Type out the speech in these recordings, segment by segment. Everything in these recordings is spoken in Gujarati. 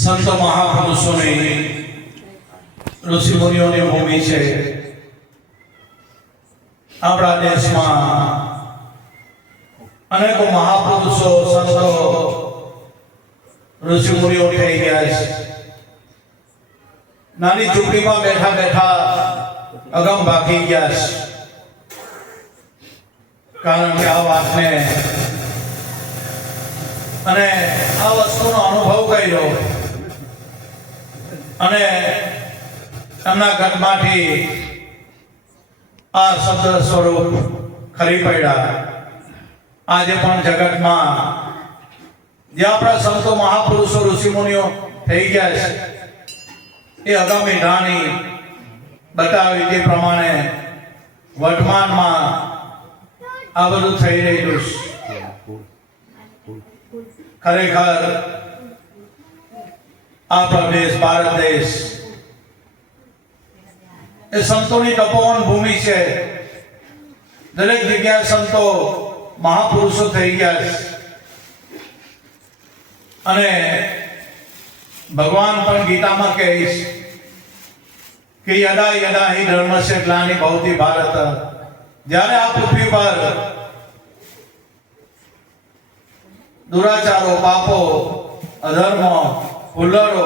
સંત મહાપુરુષોની ઋષિમુનિઓની ભૂમિ છે. આપણા દેશમાં અનેકો મહાપુરુષો સંતો ઋષિમુનિઓ થઈ ગયા છે. નાની ઝૂંપડીમાં બેઠા બેઠા અગમ ભાગી ગયા છે, કારણ કે આ વાતને અને આ વસ્તુનો અનુભવ કર્યો અને એમના ઘટમાંથી આ શબ્દ સ્વરૂપ ખરી પડ્યા. આજે પણ જગતમાં જે આપણા સંતો મહાપુરુષો ઋષિમુનિઓ થઈ ગયા છે, એ અગામી ઢાણી બતાવી તે પ્રમાણે વર્તમાનમાં આ બધું થઈ રહેલું છે. ખરેખર આપણો દેશ, ભારત દેશ એ સંતોની તપોવન ભૂમિ છે. દરેક જગ્યાએ સંતો મહાપુરુષો થઈ ગયા છે અને ભગવાન પણ ગીતામાં કહે છે કે યદા યદા હિ ધર્મસ્ય ગ્લાનિ ભવતિ ભારત. જ્યારે આ પૃથ્વી પર દુરાચારો, પાપો, અધર્મ, હુલ્લડો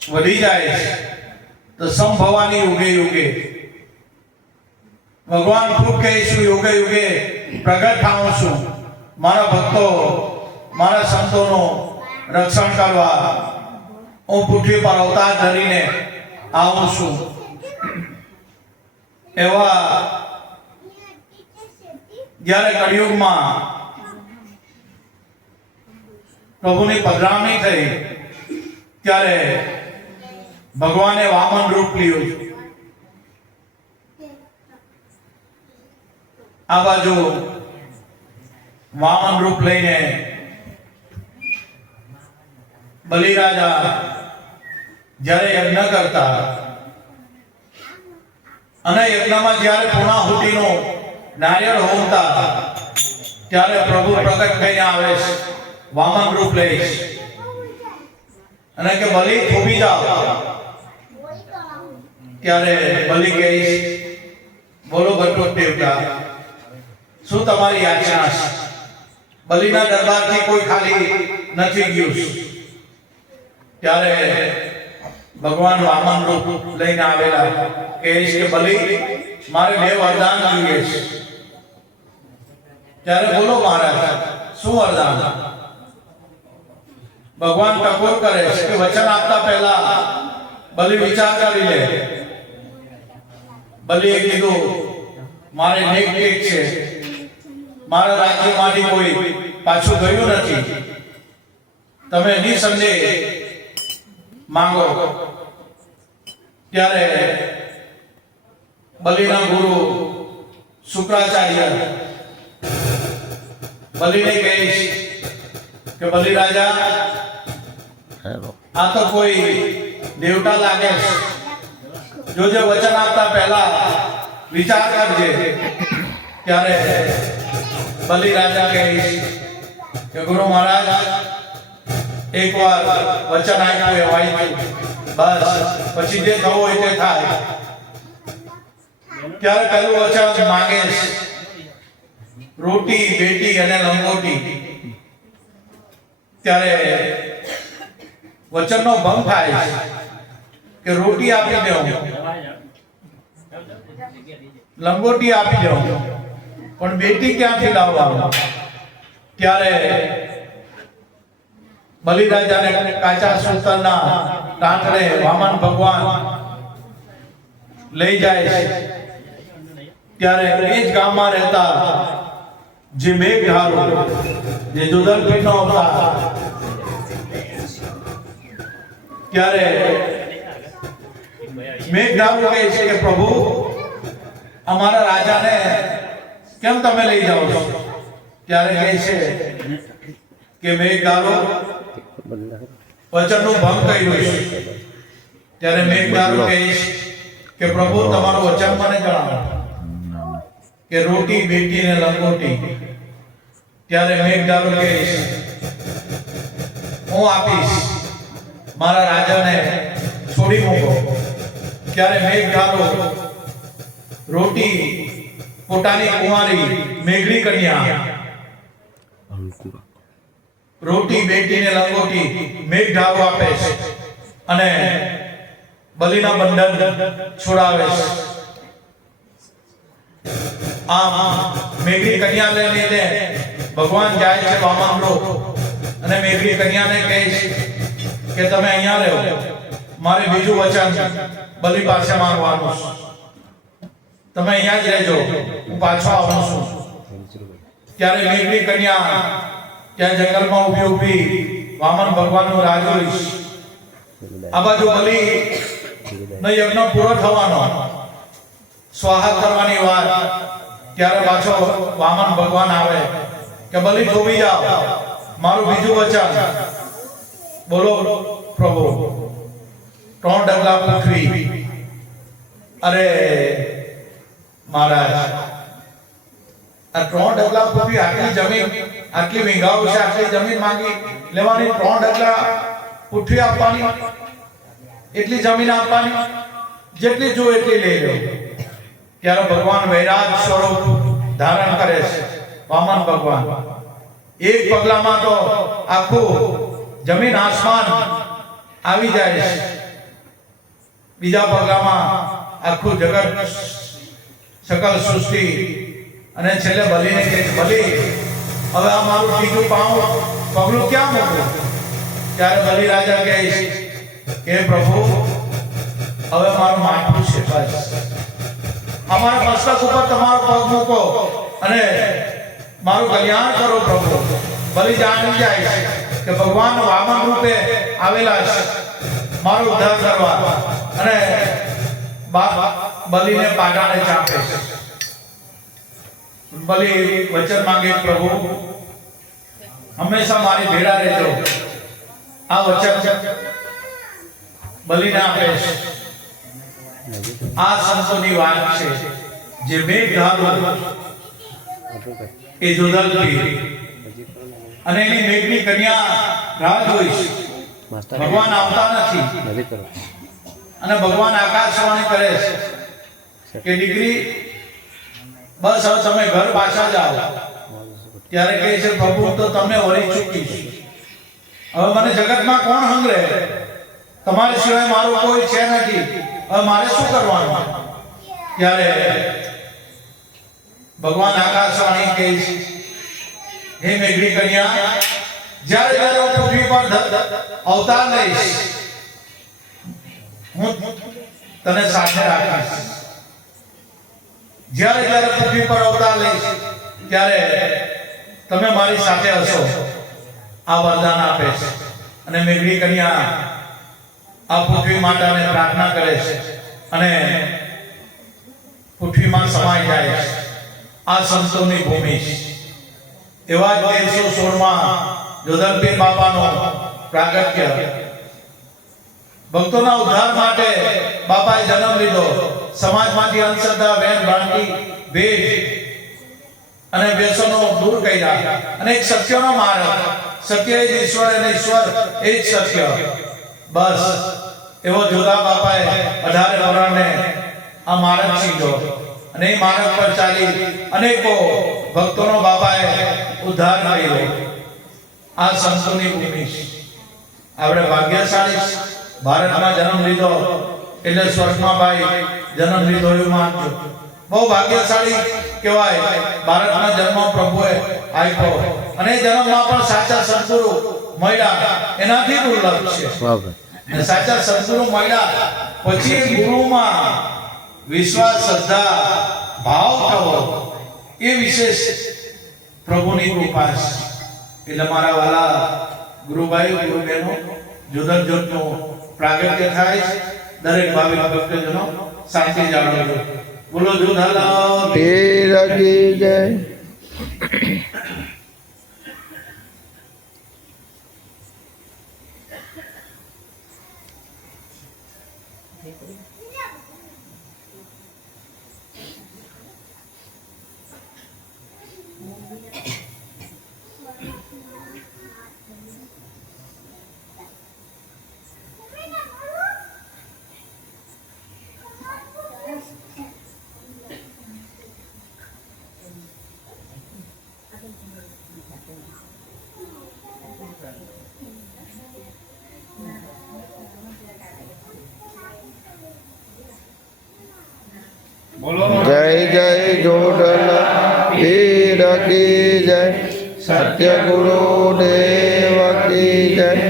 વધી જાય તો સંભવાની યુગે યુગે ભગવાન ખૂબ કહીશું, યુગે યુગે પ્રગટ થાઉં છું, મારા ભક્તો, મારા સંતોનું રક્ષણ કરવા હું પૃથ્વી પર અવતાર ધરીને આવું છું. એવા જ્યારે કળિયુગમાં પ્રભુની પધરામણી થઈ ત્યારે ભગવાને વામન રૂપ લીધું. આ બાજુ વામન રૂપ લઈને બલિરાજા જ્યારે યજ્ઞ કરતા અને યજ્ઞમાં જ્યારે પૂર્ણાહુતિનો નારિયેળ હોમતા ત્યારે પ્રભુ પ્રગટ થઈને આવે છે, વામન રૂપ લે છે અને કે બલિ થોભી જાઓ. ત્યારે બલિ કહે છે, બોલો ઘટોત્કચ દેવતા, શું તમારી યાચના છે? બલિના દરબારથી કોઈ ખાલી નથી ગયું. ત્યારે ભગવાન વામન રૂપ લઈને આવેલા કહે છે કે બલિ, મારે 2 વરદાન જોઈએ છે. ત્યારે બોલો મહારાજ, શું વરદાન? ભગવાન ટકોર કરે છે કે વચન આપતા પહેલા બલિ વિચાર કરી લે. બલિએ કીધું, મારે નેક ટેક છે, મારા રાજ્યમાંથી કોઈ પાછું ગયું નથી, તમે નિસંદેહ માંગો. ત્યારે બલિના ગુરુ શુક્રાચાર્ય બલિને કહે કે બલિ રાજા, આ તો કોઈ દેવતા લાગે છે, જોજે વચન આપતા પહેલા વિચાર કરજે. ત્યારે બલિ રાજા કહે કે ગુરુ મહારાજ, એકવાર વચન આપ્યું એ વાંચ્યું, બસ પછી જે થવું હોય તે થાય. ત્યારે પહેલું વચન માંગે છે રોટી, બેટી અને લંગોટી. ત્યારે વચનનો ભંગ થાય કે રોટી આપી દઉં, લંગોટી આપી દઉં, પણ બેટી ક્યાંથી લાવવા? ત્યારે બલિરાજાને કાચા સૂતરના ટાંકણે વામન ભગવાન લઈ જાય છે. ત્યારે એ જ ગામમાં રહેતા જે મેઘધારો, જે જોધલપીરનો અવતાર, ત્યારે મેઘધારો કહે છે કે પ્રભુ, અમારા રાજાને કેમ તમે લઈ જાઓ છો? ત્યારે કહે છે કે મેઘધારો, વચનનું ભંગ કર્યું છે. ત્યારે મેઘધારો કહે કે પ્રભુ, તમારું વચન મને જણાવો કે રોટી, બેટી ને લંગોટી. ત્યારે મેઘધારો કહે હું આપીશ, મારા રાજાને છોડી મૂકો. ત્યારે મેઘધારો રોટી પોતાની કુંવારી મેઘડી કન્યા રોટી બેટીને લંગોટી મેઘધારો આપે છે અને બલિના બંધન છોડાવે છે. આમ મેઘડી કન્યાને લઈને ભગવાન જાય છે વામનલોક અને મેઘડી કન્યાને કહે છે કે તમે અહીંયા રહો, મારે બીજું વચન બલિ પાસે માંગવાનું છે, તમે અહીંયા જ રહેજો, હું પાછો આવું છું. ત્યારે મેઘડી કન્યા ત્યાં જંગલમાં ઊભી ઊભી વામન ભગવાનનું રાહ જોઈ. આ બાજુ બલિ નો યજ્ઞ પૂરો થવાનો, સ્વાહા કરવાની વાત. ત્યારે પાછો વામન ભગવાન આવે કે બલિ થોભી જાઓ, મારું બીજું વચન બોલો પ્રભુ. 3 ડગલા પૃથ્વી. અરે મહારાજ, આ 3 ડગલા પૃથ્વી, આટલી જમીન, આટલી વીંઘાઓ છે, આટલી જમીન માંગી લેવાની, 3 ડગલા પૃથ્વી આપવાની, એટલી જમીન આપવાની, જેટલી જો એટલી લઈ લો. ત્યારે ભગવાન વૈરાગ સ્વરૂપ ધારણ કરે છે. વામન ભગવાન એક પગલામાં તો આખું જમીન આસમાન આવી જાય છે, બીજા પગલામાં આખું જગત સકલ સૃષ્ટિ, અને છેલ્લે બલિને કહે બલિ હવે આ મારું ત્રીજું પગલું ક્યાં મૂકું? ત્યારે બલિ રાજા કહે કે પ્રભુ હવે મારું માથું છે, બસ અમારા મસ્તક ઉપર તમારો પગ મૂકો અને મારું કલ્યાણ કરો પ્રભુ. બલિ જાણી જાય કે ભગવાન વામન રૂપે આવેલા છે મારો ઉદ્ધાર કરવા, અને બલિને પાટાને ચાપે છે. બલિ વચન માંગે પ્રભુ હંમેશા મારી ભેળા રહેજો. આ વચન બલિને આપે છે. આ સંતોની વાત છે જે મેઘધારો એ જોધલપીર અને એની મેઘની કન્યા રાહ જોઈ છે. ભગવાન આવતા નથી અને ભગવાન આકાશવાણી કરે છે કે દીકરી બસ હવે તમે ઘર પાછા જાઓ. ત્યારે કહે છે પ્રભુ તો તમને વળી ચૂકી છું, હવે મને જગતમાં કોણ હંગરે? તમારી સિવાય મારું કોઈ છે નથી, હવે મારે શું કરવાનું? ત્યારે ભગવાન આકાશવાણી કહે છે હે મેઘડી કન્યા, જ્યારે જ્યારે હું પૃથ્વી પર અવતાર લઈશ હું તને સાથે રાખીશ. જ્યારે જ્યારે પૃથ્વી પર અવતાર લઈશ ત્યારે તમે મારી સાથે હશો. આ વરદાન આપે છે. અને મેઘડી કન્યા આ પૃથ્વી માતાને પ્રાર્થના કરે છે અને પૃથ્વીમાં સમાઈ જાય છે. આ સંતોની ભૂમિ છે. એવા જ 1316માં જોધલપીર બાપાનો પ્રાગટ્ય. ભક્તોના ઉદ્ધાર માટે બાપાએ જન્મ લીધો. સમાજમાંથી અંધશ્રદ્ધા, વેણ ભ્રાંતિ, ભેદ અને વ્યસનો દૂર કર્યા અને એક સત્યનો માર્ગ. સત્ય એ જ ઈશ્વર અને ઈશ્વર એ જ સત્ય. બસ એવો જોધા બાપાએ 18 વર્ષને આ માર્ગ સીધો અને એ માર્ગ પર ચાલી અનેકો ભક્તોનો બાપાએ ઉદ્ધાર કર્યો. આ સંતોની ભૂમિ છે. આપણે ભાગ્યશાળી ભારતમાં જન્મ લીધો એટલે સ્વર્ગમાં ભાઈ જન્મ લીધો એવું માનજો. બહુ ભાગ્યશાળી કહેવાય. ભારતમાં જન્મ પ્રભુએ આપ્યો અને એ જન્મમાં પણ સાચા સદગુરુ મળ્યા એનાથી દુર્લભ છે. સાચા સદગુરુ મળ્યા પછી ગુરુમાં વિશ્વાસ, શ્રદ્ધા, ભાવ થવો એ વિશેષ પ્રભુની કૃપા છે. એટલે મારા વાલા ગુરુભાઈ, ગુરુ બહેનો, જોધર જોતનું પ્રાગટ્ય થાય છે. દરેક ભાવિક ભક્તજનો શાંતિ જાળવજો. બોલો જોધાલાલ પીર કી જય. जय जय जोडल पीर की जय, सत्य गुरुदेव की जय,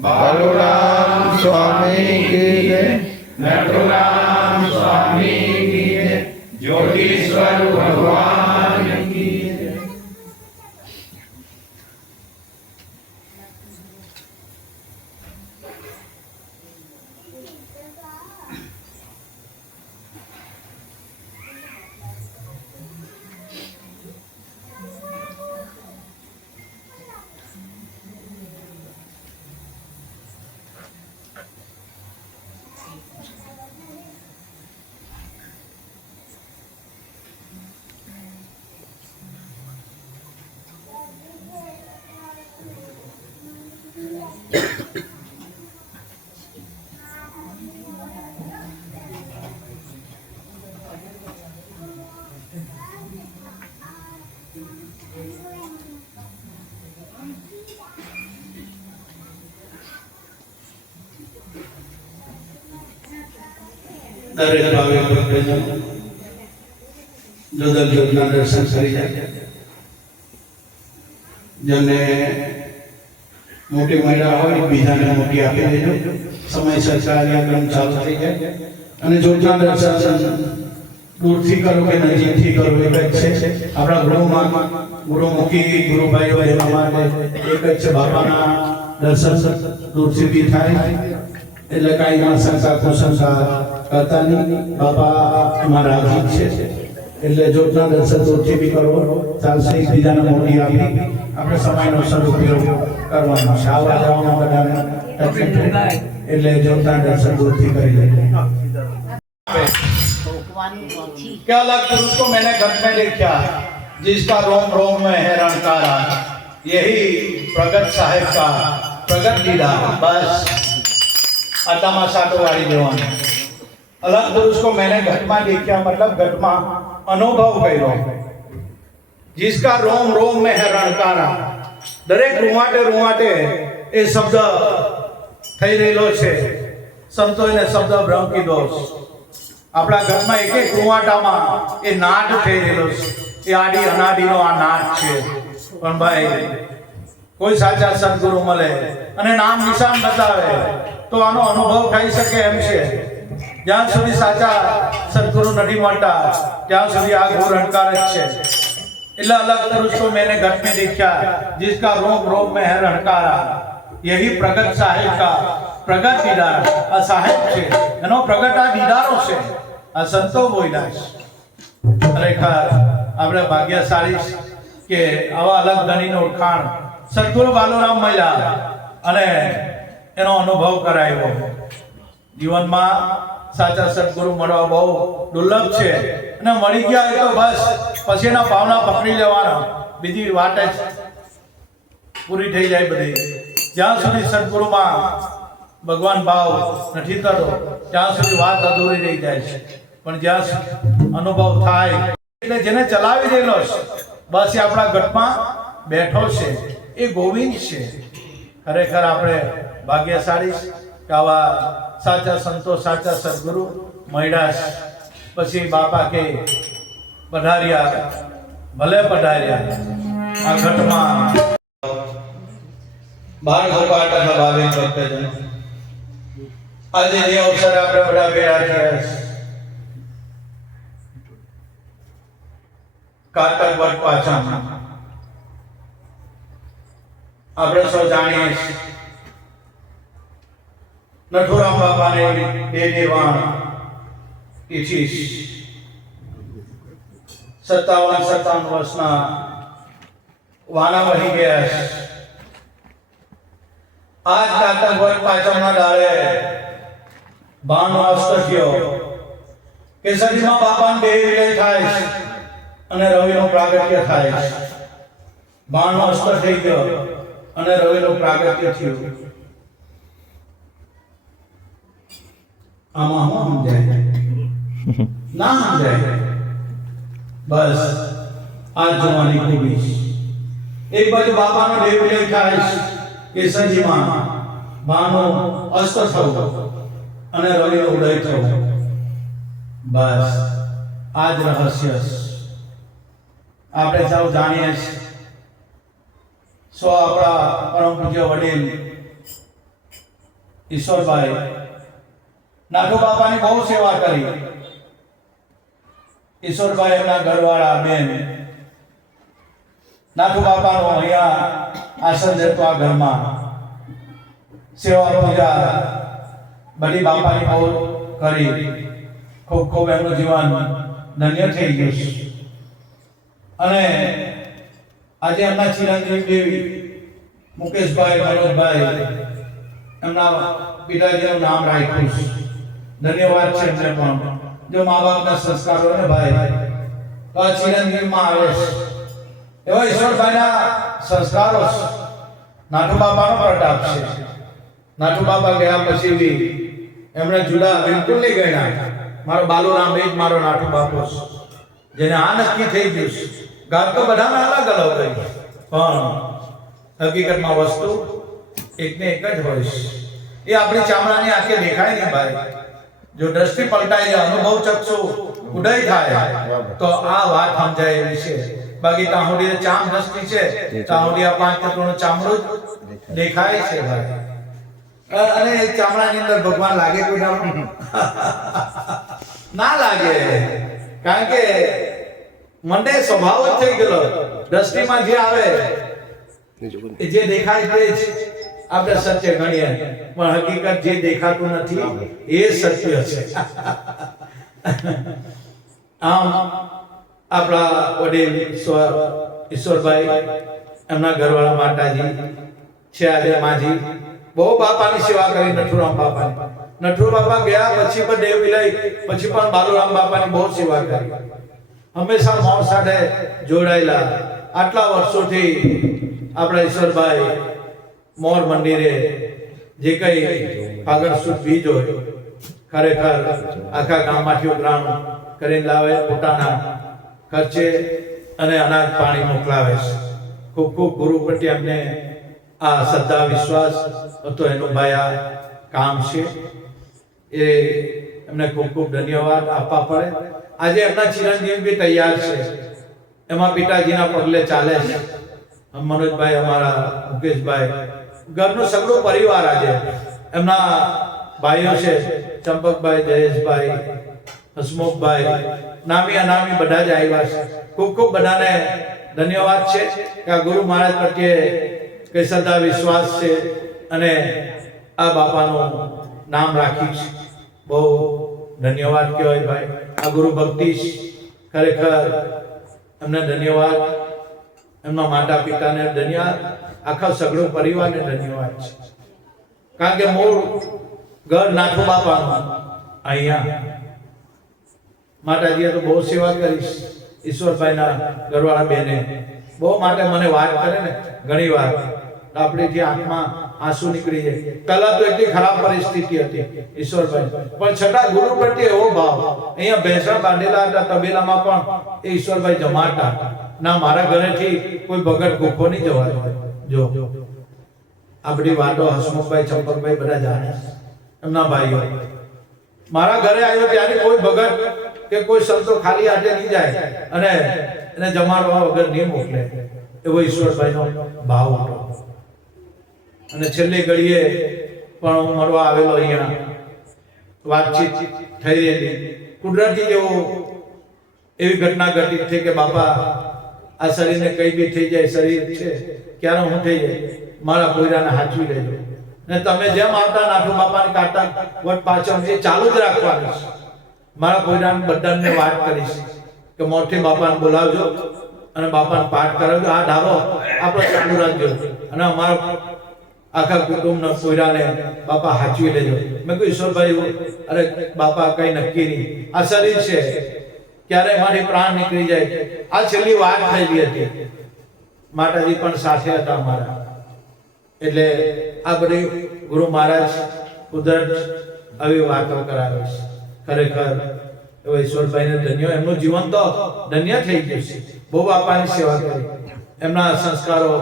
बलराम स्वामी की जय, नटुराम स्वामी की जय, ज्योतिश्वर भगवान की जय। દરેક ભાવિક ભક્તજનો જોદર જોતના દર્શન કરી જાય, જેમને મોટી મહિલા હોય બીજાને મોટી આપી દેજો, સમયસર કાર્યક્રમ ચાલુ થઈ જાય અને જોતના દર્શન દૂરથી કરો કે નજીકથી કરો એક જ છે. આપણા ગૃહમાં ગુરુમુખી ગુરુભાઈઓ એના માટે એક જ છે, બાપાના દર્શન દૂરથી બી થાય એટલે કાંઈ ના શંકા કુશંકા કરતા નહીં. બાપા અમારા રાજી છે એટલે જોતના દર્શન દૂરથી બી કરો ચાલશે, એકબીજાને મોટી આપી આપણે સમયનો સદુપયોગ કરવાનો છે. આવવા જવામાં બધાને તકલીફ થાય એટલે જોતના દર્શન દૂરથી કરી લઈએ. क्या अलग पुरुष को मैंने घर में देखा जिसका रोम रोम में है रणकारा, यही प्रगट साहेब का प्रगट लीला. बस आत्मा साटो वाली देवानी. अलग पुरुष को मैंने घट में देखा मतलब घट में अनुभव કર્યો. जिसका रोम रोम में है रणकारा, દરેક રૂવાટે રૂવાટે એ શબ્દ થઈ રહેલો છે. સંતોએ શબ્દ બ્રહ્મ કીધો છે. આપણા ઘરમાં એક એક રૂવાટામાં એ નાદ થઈ રહેલો છે. એ આડી અનાડીનો આ નાદ છે. પણ ભાઈ કોઈ સાચા સદગુરુ મળે અને નામ નિશાન બતાવે તો આનો અનુભવ થઈ શકે એમ છે. જ્યાં સુધી સાચા સદગુરુ નથી મળતા ત્યાં સુધી આ ઘોર અંધકાર જ છે. એટલે અલગ પુરુષ को मैंने घर में देखा जिसका रोम रोम में है रणकारा, यही प्रगट साहेब का प्रगट दीदार. આ સાહેબ છે એનો પ્રગટ આ દીદારો છે, આ સંતો બોલ્યા છે. ખરેખર આપણે ભાગ્યશાળી કે આવા અલગ ધણીનું ઓળખાણ સદગુરુ બાલુરામ મળ્યા અને એનો અનુભવ કરાયો. જીવનમાં સાચા સદગુરુ મળવા બહુ દુર્લભ છે અને મળી ગયા તો બસ પછી એના ભાવના પકડી લેવાના, બીજી વાત જ પૂરી થઈ જાય બધી. જ્યાં સુધી સદગુરુમાં ભગવાન ભાવ નથી થતો ત્યાં સુધી વાત અધૂરી રહી જાય છે. પણ જ્યાં અનુભવ થાય એટલે જેને ચલાવી રહેલો છે બસ એ આપણા ગઢમાં બેઠો છે, એ ગોવિંદ છે. ખરેખર આપણે ભાગ્યશાળી કે આવા સાચા સંતો સાચા સદગુરુ મળ્યા છે. પછી બાપા કે પધાર્યા, ભલે પધાર્યા આ ઘટમાં. બાર ગોપાલ તથા ભાવિક ભક્તજનો, આજે જે અવસર આપણે બધા ભેગા થયા છે, કારતક વટ પાછળ આપણે સૌ જાણીએ છીએ નટુરામ બાપાને દેહ નિર્વાણ તિથિ 57 વર્ષના વાના વહી ગયા છે. આજ કારતક વટ પાછળના દાડે ભાણનો અસ્ત થયો કે સદીમાં બાપાનો દેહ વિલય થાય છે અને રવિનું પ્રાગટ્ય થાય છે. ભાણનો અસ્ત થઈ ગયો અને રવિનું પ્રાગટ્ય થયું. આમાં હું સમજાય ના સમજાય. બસ આ જોવાની ખૂબી છે. એક બાજુ બાપાનો દેહ વિલય થાય છે કે સદીમાં ભાણનો અસ્ત થયો અને રવિનો ઉદય થયો. બસ આ જ રહસ્ય છે. આપણે સૌ જાણીએ છીએ. આપણા પરમ પૂજ્ય વડીલ ઈશ્વરભાઈ નાથુ બાપાની બહુ સેવા કરી. ઈશ્વરભાઈ એમના ઘરવાળા બેન નાથુ બાપાનો અહીંયા આસન દેતો આ ઘરમાં સેવા પૂજા બધી બાપાની બહુ કરી. ખૂબ ખૂબ એમનું જીવન ધન્ય થઈ ગયું છે. અને આજે એમના ચિરંજીવી મુકેશભાઈ મનોજભાઈ એમના પિતાજીનું નામ રાખ્યું છે. ધન્યવાદ છે એમને પણ. જો મા બાપના સંસ્કારો ને ભાઈ તો આ ચિરંજીવીમાં આવે છે. એવા ઈશ્વરભાઈના સંસ્કારો નાથુ બાપાનો પ્રતાપ છે. નાથુ બાપા ગયા પછી બી એમણે જુદા બિલકુલ નહીં ગણ્યા. મારો બાલુરામ એ જ મારો નાથુ બાપો છે. જેને આ નક્કી થઈ ગયું છે. ગાત તો બધાના અલગ અલગ હોય પણ હકીકતમાં વસ્તુ એકને એક જ હોય છે. એ આપણી ચામડાની આંખે દેખાય નહીં ભાઈ. જો દ્રષ્ટિ પલટાઈ જાય, અનુભવ ચક્ષુ ઉદય થાય તો આ વાત સમજાય એવી છે. બાકી તાહુડી ચામ દ્રષ્ટિ છે, તાહુડી આ પાંચ તત્વોનું ચામડું દેખાય છે ભાઈ. અને એ ચામડાની અંદર ભગવાન લાગે કોઈ ના લાગે. કારણ કે મને સ્વભાવ જ થઈ ગયેલો. દ્રષ્ટિમાં જે આવે જે દેખાય તે જ આપણે સત્ય ગણીએ, પણ હકીકત જે દેખાતું નથી એ સત્ય છે. આમ આપણા વડીલ ઈશ્વરભાઈ એમના ઘરવાળા માતાજી છે આજે માજી બહુ બાપાની સેવા કરી. નથુરામ બાપાની નથુર બાપા ગયા પછી પણ દેવ વિલય પછી પણ બાલુરામ બાપાની બહુ સેવા કરી. હંમેશા મોર સાથે જોડાયેલા. આટલા વર્ષોથી આપણા ઈશ્વરભાઈ મોર મંદિરે જે કઈ ફાગણ સુદ બીજ હોય ખરેખર આખા ગામમાંથી ઉઘરાણું કરીને લાવે, પોતાના ખર્ચે અને અનાજ પાણી મોકલાવે છે. ખૂબ ખૂબ ગુરુ પ્રત્યે અમને આ શ્રદ્ધા વિશ્વાસ હતો. એનું ભાઈ આ કામ છે એ એમને ખૂબ ખૂબ ધન્યવાદ આપવા પડે. આજે એમના ચિરંજીવી બી તૈયાર છે. એમાં પિતાજીના પગલે ચાલે છે. મનોજભાઈ, અમારા મુકેશભાઈ, ઘરનું સગળું પરિવાર આજે એમના ભાઈઓ છે. ચંપકભાઈ, જયેશભાઈ, હસમુખભાઈ, નામી અનામી બધા જ આવ્યા છે. ખૂબ ખૂબ બધાને ધન્યવાદ છે કે આ ગુરુ મહારાજ પ્રત્યે કઈ શ્રદ્ધા વિશ્વાસ છે અને આ બાપાનું નામ રાખ્યું છે. બહુ ધન્યવાદ કહેવાય ભાઈ. આ ગુરુ ભક્તિ ખરેખર એમને ધન્યવાદ. એમના માતા પિતાને ધન્યવાદ. આખા સગળો પરિવારને ધન્યવાદ છે. કારણ કે મૂળ ઘર નાથુ બાપાનું અહીંયા માતાજીએ તો બહુ સેવા કરી. ઈશ્વરભાઈના ઘરવાળા બેને બહુ માટે મને વાત કરે ને ઘણી વાર આપણે જે આંખમાં આંસુ નીકળી જાય. પહેલા તો એટલી ખરાબ પરિસ્થિતિ હતી ઈશ્વરભાઈ, પણ છતાં ગુરુ પ્રત્યે એવો ભાવ. અહીંયા ભેંસા બાંધેલા હતા તબેલામાં પણ એ ઈશ્વરભાઈ જમાડતા. ના મારા ઘરેથી કોઈ ભગત ભૂખો નહીં જવા જો. આ બધી વાતો હસમુખભાઈ, ચંપકભાઈ બધા જાણે એમના ભાઈઓ. મારા ઘરે આવ્યો ત્યારે કોઈ ભગત કે કોઈ સંતો ખાલી હાથે નહીં જાય અને એને જમાડવા વગર નહીં મોકલે. એવો ઈશ્વરભાઈનો ભાવ હતો. અને છેલ્લી ઘડીએ પણ હું મળવા આવેલો. અહીંયા વાતચીત થઈ રહેલી. કુદરતી જેવો એવી ઘટના ઘટી થઈ કે બાપા આ શરીરને કઈ બી થઈ જાય, શરીર છે ક્યારે હું થઈ જાય, મારા પોયરાને હાચવી લેજો. ને તમે જેમ આવતા નાથુ બાપાની કાઢતા વટ પાછળ એ ચાલુ જ રાખવાનું છે. મારા પોયરાને બધાને વાત કરીશ કે મોટી બાપાને બોલાવજો અને બાપાને પાઠ કરાવજો. આ ધારો આપણે ચાલુ રાખજો અને અમારા આખા કુટુંબના પોયરાને બાપા હાચવી લેજો. મેં કહ્યું ઈશ્વરભાઈ, અરે બાપા કઈ નક્કી નહીં. આ શરીર છે ક્યારે મારી પ્રાણ નીકળી જાય. આ છેલ્લી વાત થયેલી હતી. માતાજી પણ સાથે હતા અમારા. એટલે આ બધી ગુરુ મહારાજ કુદરત આવી વાતો કરાવે છે. ખરેખર એવો ઈશ્વરભાઈને ધન્ય. એમનું જીવન તો ધન્ય થઈ ગયું છે. બહુ બાપાની સેવા કરી. એમના સંસ્કારો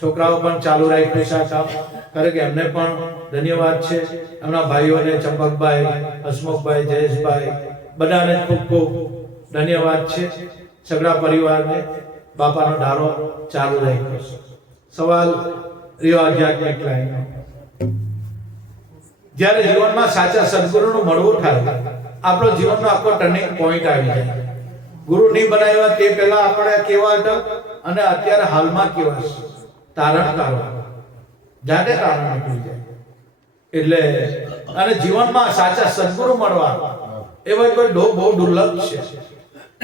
છોકરાઓ પણ ચાલુ રાખ્યું છે. કારણ કે એમને પણ ધન્યવાદ છે. એમના ભાઈઓને ચંપકભાઈ, હસમુખભાઈ, જયેશભાઈ બધાને ખૂબ ખૂબ ધન્યવાદ છે સગડા પરિવારને બાપાનો ધારો ચાલુ રાખ્યો છે. સવાલ રહ્યો આધ્યાત્મિક લાઈનનો. જ્યારે જીવનમાં સાચા સદગુરુનું મળવું થાય આપણો જીવનનો આખો ટર્નિંગ પોઈન્ટ આવી જાય. ગુરુ નહીં બનાવ્યા તે પહેલા આપણે કેવા હતા અને અત્યારે હાલમાં કેવા છે તારણ કાઢો જાતે તારણ નીકળી જાય. એટલે અને જીવનમાં સાચા સદગુરુ મળવા એવા કોઈ બહુ દુર્લભ છે.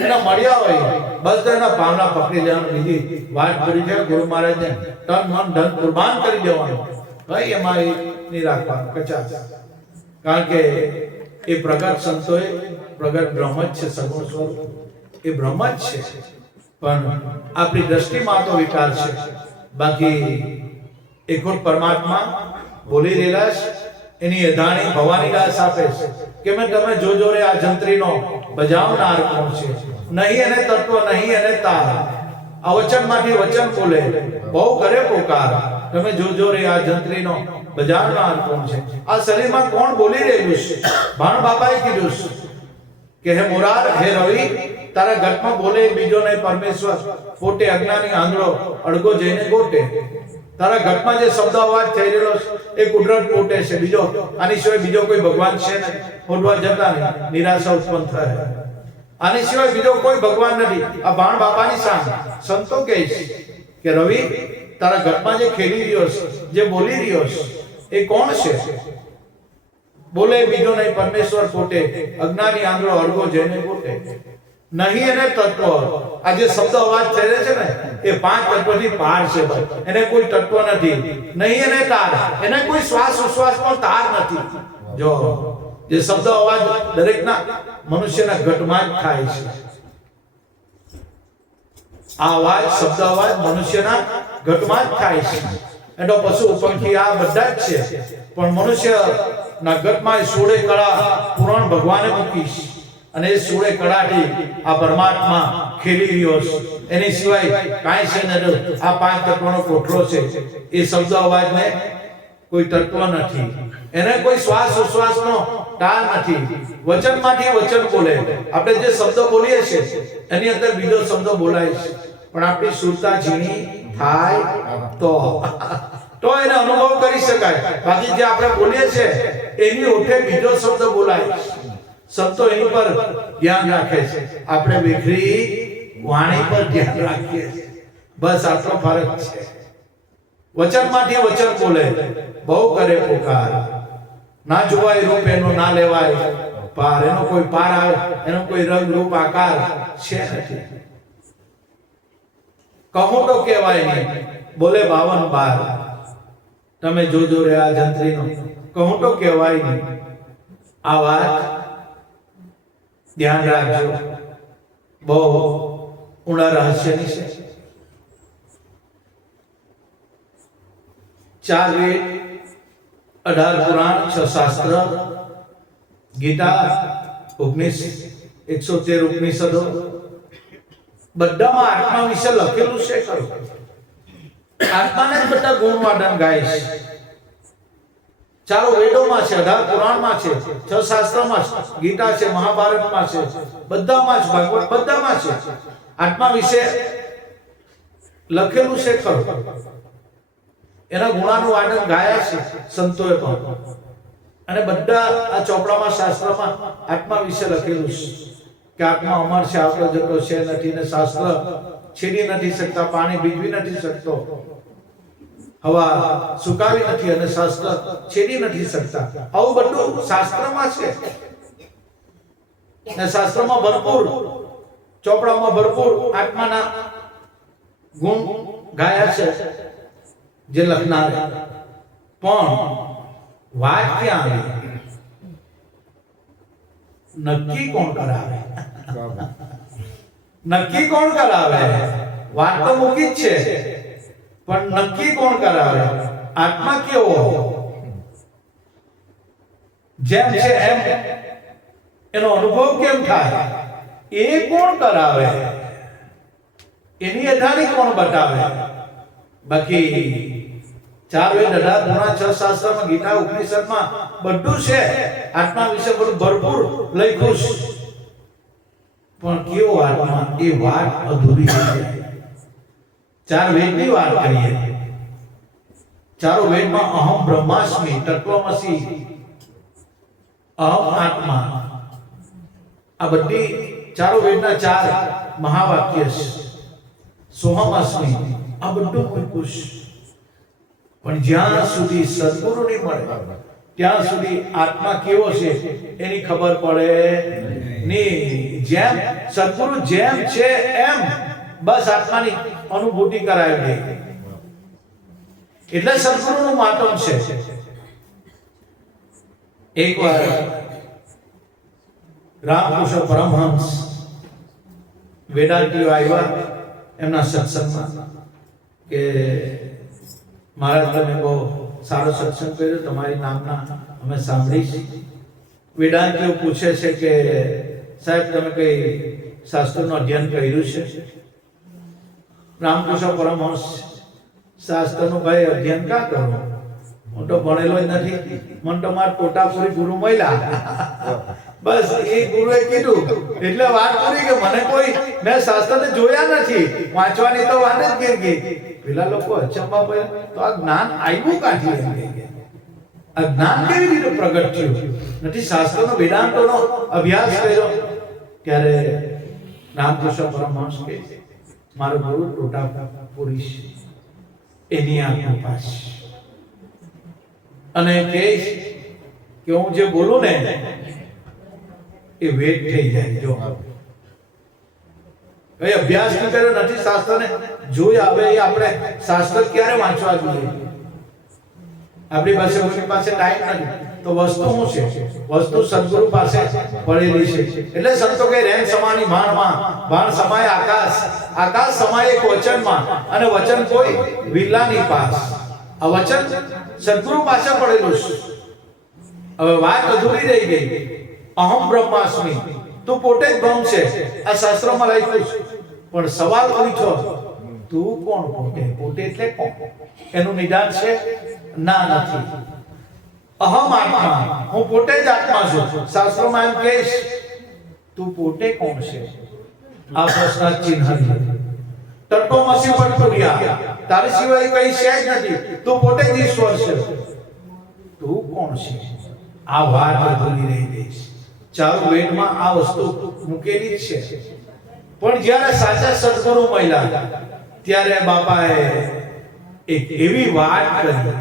એના મળ્યા હોય બસ તો એના પાવના પકડી લેવાનું, બીજી વાત કરી છે ગુરુ મહારાજને તન મન ધન કુરબાન કરી દેવાનું. ભાઈ એમાં એ નહીં રાખવાનું કચાશ. કારણ કે એ પ્રગટ સંતોએ પ્રગટ બ્રહ્મ જ છે, સગુણ સ્વરૂપ એ બ્રહ્મ જ છે. પણ આપણી દ્રષ્ટિમાં તો વિકાર છે. બાકી એકૂટ પરમાત્મા બોલી રહેલા છે. એની અધાણી ભવાની દાસ આપે છે કે મેં તમે જોજો રે આ જંત્રીનો બજાવનાર કોણ છે. નહીં એને તત્વ નહીં એને તાર, અવચનમાંથી વચન બોલે બહુ કરે પોકાર. તમે જોજો રે આ જંત્રીનો બજાવનાર કોણ છે. આ શરીરમાં કોણ બોલી રહ્યું છે? ભાણ બાપાએ કીધું છે કે હે મોરાર હે રવિ તારા ઘટમાં બોલે બીજો નહીં પરમેશ્વર, પોતે અજ્ઞાની આંધળો અડગો જઈને ગોટે. તારા ઘટમાં જે શબ્દ અવાજ થઈ રહેલો છે એ કુદરત પોતે છે, બીજો આની સિવાય બીજો કોઈ ભગવાન છે નહીં. ખોટવા જતા નહીં નિરાશા ઉત્પન્ન થાય. આની સિવાય બીજો કોઈ ભગવાન નથી. આ ભાણ બાપાની સામે સંતો કહે છે કે રવિ તારા ઘટમાં જે ખેલી રહ્યો છે, જે બોલી રહ્યો છે એ કોણ છે? બોલે બીજો નહીં પરમેશ્વર પોતે અજ્ઞાની આંધળો અડગો જઈને પોતે. નહીં એને તત્વ. આ જે શબ્દ અવાજ થઈ રહે છે ને એ પાંચ તત્વથી પાર છે. એને કોઈ તત્વ નથી. નહીં એને તાર, એને કોઈ શ્વાસ ઉશ્વાસનો તાર નથી. જો જે શબ્દ અવાજ દરેકના મનુષ્યના ઘટમાં જ થાય છે. આ અવાજ શબ્દ અવાજ મનુષ્યના ઘટમાં જ થાય છે. એટલે પશુ પંખી આ બધા જ છે. પણ મનુષ્યના ઘટમાં 16 કળા પુરાણ ભગવાને મૂકી છે. અને એ 16 કળાથી આ પરમાત્મા ખેલી રહ્યો છે. એની સિવાય કાંઈ છે નહીં. આ પાંચ તત્વનો કોઠરો છે. એ શબ્દ અવાજને કોઈ તત્વ નથી. એને કોઈ શ્વાસ ઉશ્વાસનો તાર નથી. વચનમાંથી વચન બોલે. આપણે જે શબ્દ બોલીએ છીએ એની અંદર બીજો શબ્દ બોલાય છે. પણ આપણી સુરતા ઝીણી થાય તો એને અનુભવ કરી શકાય. બાકી જે આપણે બોલીએ છીએ એની ઓઠે બીજો શબ્દ બોલાય. સંતો એની પર ધ્યાન રાખે છે, આપણે વિખરી વાણી પર ધ્યાન રાખીએ છીએ. બસ આટલો ફરક છે. વચનમાંથી વચન બોલે બહુ કરે પોકાર. ના જોવાય રૂપ એનો ના લેવાય પાર. એનો કોઈ પાર આવે, એનો કોઈ રંગ રૂપ આકાર છે નથી. કહું તો કહેવાય નહીં બોલે 52 બાર. તમે જોજો રે આ જંત્રીનો કહું તો કહેવાય નહીં. આ વાત ધ્યાન રાખજો, બહુ ઊંડા રહસ્યની છે. 4 વેદ, 18 પુરાણ, 6 શાસ્ત્ર, ગીતા, 113 ઉપનિષદો બધામાં આત્મા વિશે લખેલું છે. ખરું આત્માને જ બધા ગુણવાદન ગાય છે. 4 વેદોમાં છે, 18 પુરાણમાં છે, 6 શાસ્ત્રોમાં છે, ગીતા છે, મહાભારતમાં છે, બધામાં જ ભાગવત બધામાં છે. આત્મા વિશે લખેલું છે. ખરું એના ગુણાનું વાદન ગાયા છે સંતોએ પણ. અને બધા આ ચોપડામાં શાસ્ત્રમાં આત્મા વિશે લખેલું છે કે આત્મા અમર છે, આવતો જતો છે નથી. ને શાસ્ત્ર છેડી નથી શકતા, પાણી ભીજવી નથી શકતો, હવા સુકાવી નથી, અને શાસ્ત્ર છેડી નથી શકતા. આવું બધું શાસ્ત્રમાં છે. અને શાસ્ત્રમાં ભરપૂર, ચોપડામાં ભરપૂર આત્માના ગુણ ગાયા છે જે લખનારે. પણ વાત ક્યાં આવી? નક્કી કોણ કરાવે? નક્કી કોણ કરાવે? વાત તો મૂકી જ છે, પણ નક્કી કોણ કરાવે? આત્મા કેવો જેમ છે એમ એનો અનુભવ કેમ થાય એ કોણ કરાવે? એની અધારી કોણ બતાવે? બાકી 4 વેદ, 18 પુરાણ, 6 શાસ્ત્રમાં, ગીતા, ઉપનિષદમાં બધું છે. આત્મા વિશે બધું ભરપૂર લખ્યું છે. પણ કેવો આત્મા એ વાત અધૂરી રહી જાય. ચાર વેદની વાત કરીએ. ચારો વેદમાં અહમ બ્રહ્માસ્મિ, તત્વમસી, અહમ આત્મા, આ બધી ચારો વેદના ચાર મહાવાક્ય છે. સોહમ અસ્મિ, આ બધું કોઈ પુરુષ. પણ જ્યાં સુધી સદગુરુ નહીં મળે ત્યાં સુધી આત્મા કેવો છે એની ખબર પડે નહીં. જેમ સદગુરુ જેમ છે એમ બસ આત્માની અનુભૂતિ કરાવી દે. એટલે સદગુરુનું માતમ છે. એકવાર રામકૃષ્ણ પરમહંસ વેદાંતીઓ આવ્યા એમના સત્સંગમાં કે મહારાજ તમે બહુ સારો સત્સંગ કર્યો, તમારી નામના અમે સાંભળી. વેદાંતીઓ પૂછે છે કે સાહેબ તમે કઈ શાસ્ત્રનું અધ્યયન કર્યું છે? રામકૃષ્ણ પરમહંસ શાસ્ત્રનું ભાઈ અધ્યયન ક્યાં કરો, હું તો ભણેલો જ નથી, મને તો મારા ટોટાપુરી ગુરુ મળ્યા. બસ એ ગુરુએ કીધું એટલે વાત કરી કે મને કોઈ મેં શાસ્ત્રને જોયા નથી, વાંચવાની તો વાત જ ગઈ. પેલા લોકો અચંબા પડ્યા તો આ જ્ઞાન આવ્યું કાંથી? આ જ્ઞાન કેવી રીતે પ્રગટ થયું? નથી શાસ્ત્રનો વેદાંતોનો અભ્યાસ કર્યો. ત્યારે રામકૃષ્ણ પરમહંસ કે મારો ગુરુ ટોટાપુરી છે, એની આ કૃપા છે. અને કહે કે હું જે બોલું ને એ વેદ થઈ જાય. જો કઈ અભ્યાસ ન કર્યો નથી, શાસ્ત્રને જોઈ આવે એ આપણે શાસ્ત્ર ક્યારે વાંચવા જોઈએ? આપણી પાસે ટાઈમ નથી તો વસ્તુ શું છે? વસ્તુ સદગુરુ પાસે પડેલી છે. એટલે સંતો કે રેન સમાની ભાણમાં, ભાણ સમાય આકાશ, આકાશ સમાય એક વચનમાં, અને વચન કોઈ વિરલાની પાસ. આ વચન સદગુરુ પાસે પડેલું છે. હવે વાત અધૂરી રહી ગઈ. અહમ બ્રહ્માસ્મિ, તું પોતે જ બ્રહ્મ છે, આ શાસ્ત્રમાં લખ્યું છે. પણ સવાલ પૂછો તું કોણ? પોતે એટલે કોણ? એનું નિદાન છે? ના, નથી. અહમ આત્મા, હું પોતે જ આત્મા છું. શાસ્ત્રોમાં એમ કહે તું પોતે કોણ છે? આ પ્રશ્ન ચિહ્ન તત્વમસી પર તુર્યા, તારી સિવાય કઈ છે જ નથી, તું પોતે જ ઈશ્વર છે. તું કોણ છે? આ વાત અધૂરી રહી ગઈ છે. ચારુ વેદમાં આ વસ્તુ મૂકેલી જ છે. પણ જ્યારે સાચા સદગુરુ મળ્યા ત્યારે બાપાએ એક એવી વાત કરી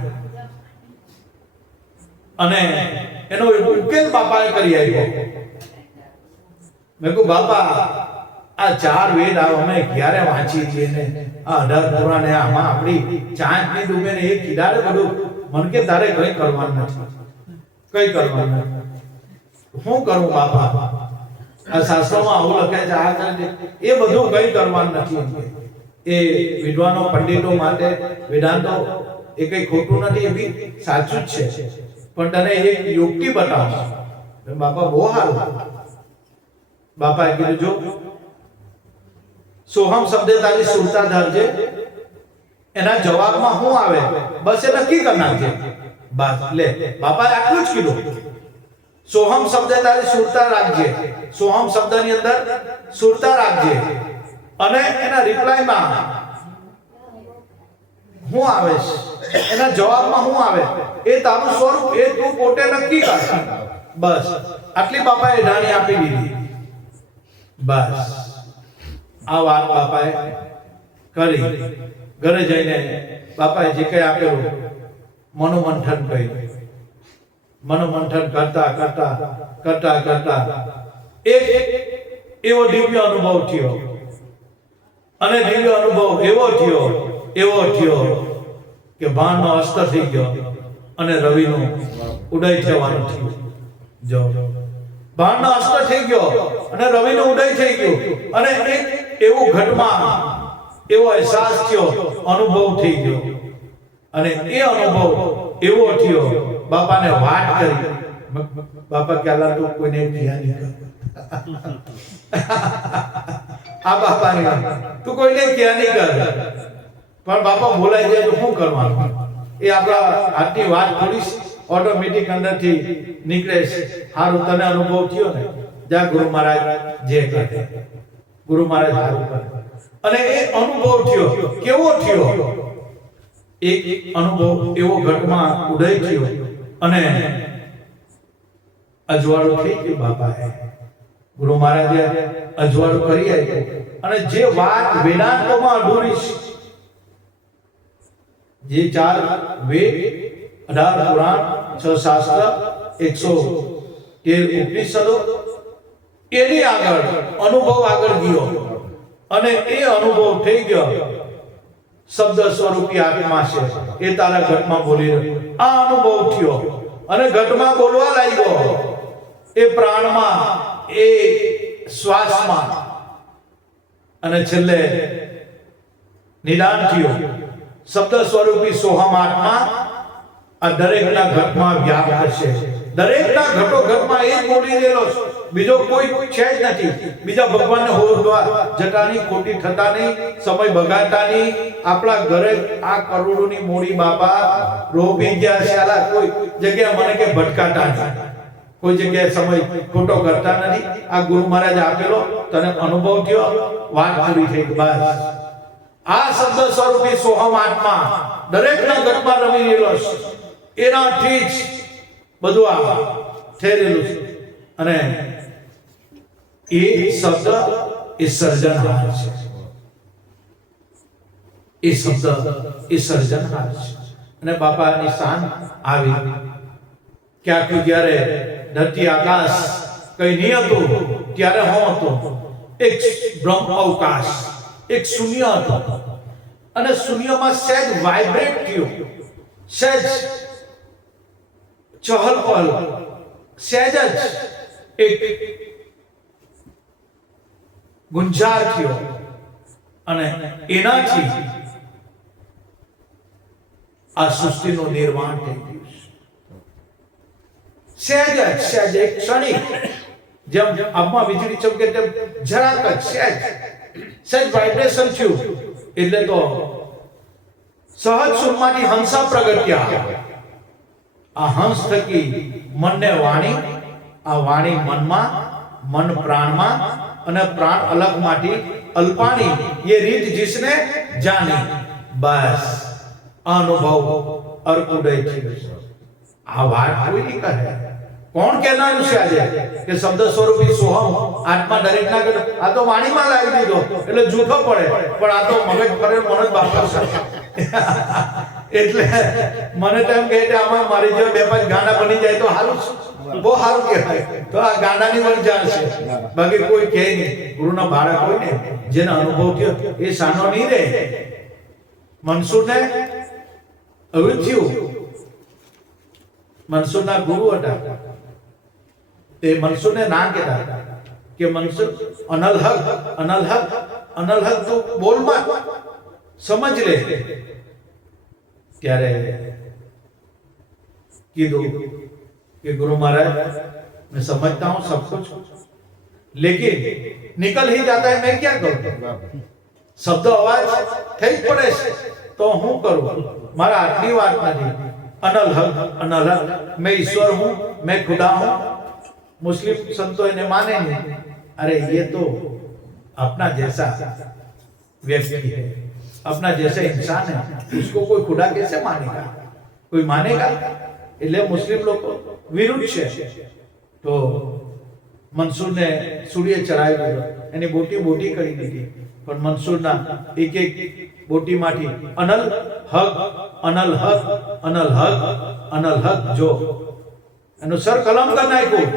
અને એનો ઉકેલ બાપાએ કરી આપ્યો. મેં કહ્યું બાપા આ ચાર વેદ અમે ક્યારે વાંચી છીએ ને આ 18 પુરાણ ને આમાં આપણી ચાંચની ડૂબે ને એ કિડારે બધું મન કે તારે કઈ કરવાનું નથી, કઈ કરવાનું નથી. શું કરું બાપા? આ શાસ્ત્રોમાં આવું લખે છે, આ કરે એ બધું કઈ કરવાનું નથી. એ વિદ્વાનો પંડિતો માટે વેદાંતો એ કઈ ખોટું નથી, એ બી સાચું જ છે. પણ તને એક યુક્તિ બતાવો. બાપા બહુ સારું. બાપાએ કીધું જો સોહમ શબ્દ તારી સુરતા ધારજે, એના જવાબમાં શું આવે બસ એ નક્કી કરી નાખજે. બસ લે, બાપાએ આટલું જ કીધું. સોહમ શબ્દ તારી સુરતા રાખજે, સોહમ શબ્દની અંદર સુરતા રાખજે, અને એના રિપ્લાયમાં શું આવે છે, એના જવાબમાં શું આવે એ તારું સ્વરૂપ એ તું પોતે નક્કી કર. બસ આટલી બાપાએ ઢાણી આપી દીધી. બસ આ વાત બાપાએ કરી. ઘરે જઈને બાપાએ જે કઈ આપેલું મનોમંથન કર્યું. મનોમંથન કરતા કરતા કરતા કરતા એક એવો દિવ્ય અનુભવ થયો. અને દિવ્ય અનુભવ એવો થયો કે ભાનનો અસ્ત થઈ ગયો અને રવિનું ઉદય થવાનું થયું. જો ભાનનો અસ્ત થઈ ગયો અને રવિનું ઉદય થઈ ગયું અને એક એવું ઘટમાં એવો અહેસાસ થયો, અનુભવ થઈ ગયો. અને એ અનુભવ એવો થયો, બાપાને વાત કરી. બાપા ક્યાલા તો કોઈને કહ્યા નહીં કર. આ બાપાને તું કોઈને કહ્યા નહીં કર. પણ બાપા બોલાઈ જાય તો શું કરવાનું? એ આપણા હાથની વાત થોડી ઓટોમેટિક અંદરથી નીકળે છે. સારું તને અનુભવ થયો ને, જા ગુરુ મહારાજ જે કહે ગુરુ મહારાજ હારું કરે. અને એ અનુભવ થયો. કેવો થયો? એક અનુભવ એવો ઘટમાં ઉદય થયો અને અજવાળું થઈ ગયું. બાપાએ ગુરુ મહારાજે અજવાળું કરી આપ્યું. અને જે વાત વેદાંતોમાં અધૂરી છે, જે 4 વેદ, 18 પુરાણ, 6 શાસ્ત્ર, 113 ઉપનિષદો, એની આગળ અનુભવ આગળ ગયો અને એ અનુભવ થઈ ગયો. શબ્દ સ્વરૂપી આત્મા છે એ તારા ઘટમાં બોલી રહ્યો. આ અનુભવ થયો અને ઘટમાં બોલવા લાગ્યો. એ પ્રાણમાં, એ શ્વાસમાં, અને છેલ્લે નિદાન થયું. શબ્દ સ્વરૂપી સોહમ આત્મા આ દરેકના ઘટમાં વ્યાપ્ત છે. દરેકના ઘટો ઘટમાં એ જ બોલી રહેલો છે. બીજો કોઈ છે જ નથી. બીજા ભગવાનને હોદવા જટાની ખોટી થતા નહીં, સમય બગાડતા નહીં. આપણા ઘરે આ કરોડોની મોડી બાપા રોપી ગયા છે. આલા કોઈ જગ્યાએ મને કે ભટકાતા નહીં, કોઈ જગ્યાએ સમય ખોટો કરતા નથી. આ ગુરુ મહારાજ આપેલો તને અનુભવ થયો, વાત પૂરી થઈ. બસ આ શબ્દ સ્વરૂપી સોહમ આત્મા દરેકના ઘટમાં રમી રહેલો છે. એનાથી જ બધું આ થઈ રહેલું છે. અને એ શબ્દ એ સર્જનહાર છે. એ શબ્દ એ સર્જનહાર છે. અને બાપાની શાન આવી ક્યાંક જ્યારે ધરતી આકાશ કઈ નહીં હતું ત્યારે હું હતો. એક બ્રહ્મ અવકાશ, એક શૂન્ય હતો. અને શૂન્યમાં સહેજ વાઇબ્રેટ થયું, સહેજ ચહલપહલ, સહેજ જ એક ગુંજાર થયો. અને એનાથી આ સૃષ્ટિનું નિર્માણ થઈ ગયું. સહેજ એક ક્ષણિક, જેમ આમાં વીજળી ચમકે તેમ જરાક જ સહેજ વાઇબ્રેશન થયું. એટલે તો સહજ સુખમાંથી હંસા પ્રગટ્યા. આ હંસ થકી મનને વાણી, આ વાણી મનમાં, મન પ્રાણમાં, અને પ્રાણ અલગ માંથી અલ્પાની. ये રીત जिसने जानी. બસ અનુભવ અર્કુદય થયો. આ વાત કોઈ નહીં કહે. કોણ કહેનારું છે આજે કે શબ્દ સ્વરૂપી સોહમ આત્મા દરેકના ઘટે? આ તો વાણીમાં લાવી દીધો એટલે જૂઠો પડે, પણ આ તો મગજ ફરે, મન જ બાપા. એટલે મને તો એમ કહે કે આમાં મારી જેવા 2-5 ગાંડા બની જાય તો સારું છે, બહુ સારું કહેવાય. તો આ ગાંડાની પણ જાણ છે, બાકી કોઈ કહે નહીં. ગુરુના બાળક હોય ને જેનો અનુભવ થયો એ સાનો નહીં રહે. મનસુરને હવે થયું. મનસુરના ગુરુ હતા તે મનસુરને ના કહેતા કે મનસુર અનલહક, અનલહક, અનલહક તું બોલમાં સમજ લે. ત્યારે કીધું कि गुरु महाराज मैं समझता हूं सब कुछ, लेकिन निकल ही जाता है, मैं क्या करूं? शब्द अवाज થઈ પડે છે તો હું કરું? મારા આટલી વાત નથી. અનલહક, અનલહક, मैं ईश्वर हूं, मैं खुदा हूं. मुस्लिम संतों इन्हें माने नहीं. अरे ये तो अपना जैसा व्यक्ति है, अपना जैसा इंसान है, उसको कोई खुदा कैसे मानेगा? कोई मानेगा? એટલે મુસ્લિમ લોકો વિરુદ્ધ છે. તો મનસુરને સૂર્ય ચડાવી દીધો, એની બોટી બોટી કરી દીધી. પણ મનસુરના એક એક બોટીમાંથી અનલ હક, અનલ હક, અનલ હક, અનલ હક જો એનું સર કલમ કરી નાખ્યું.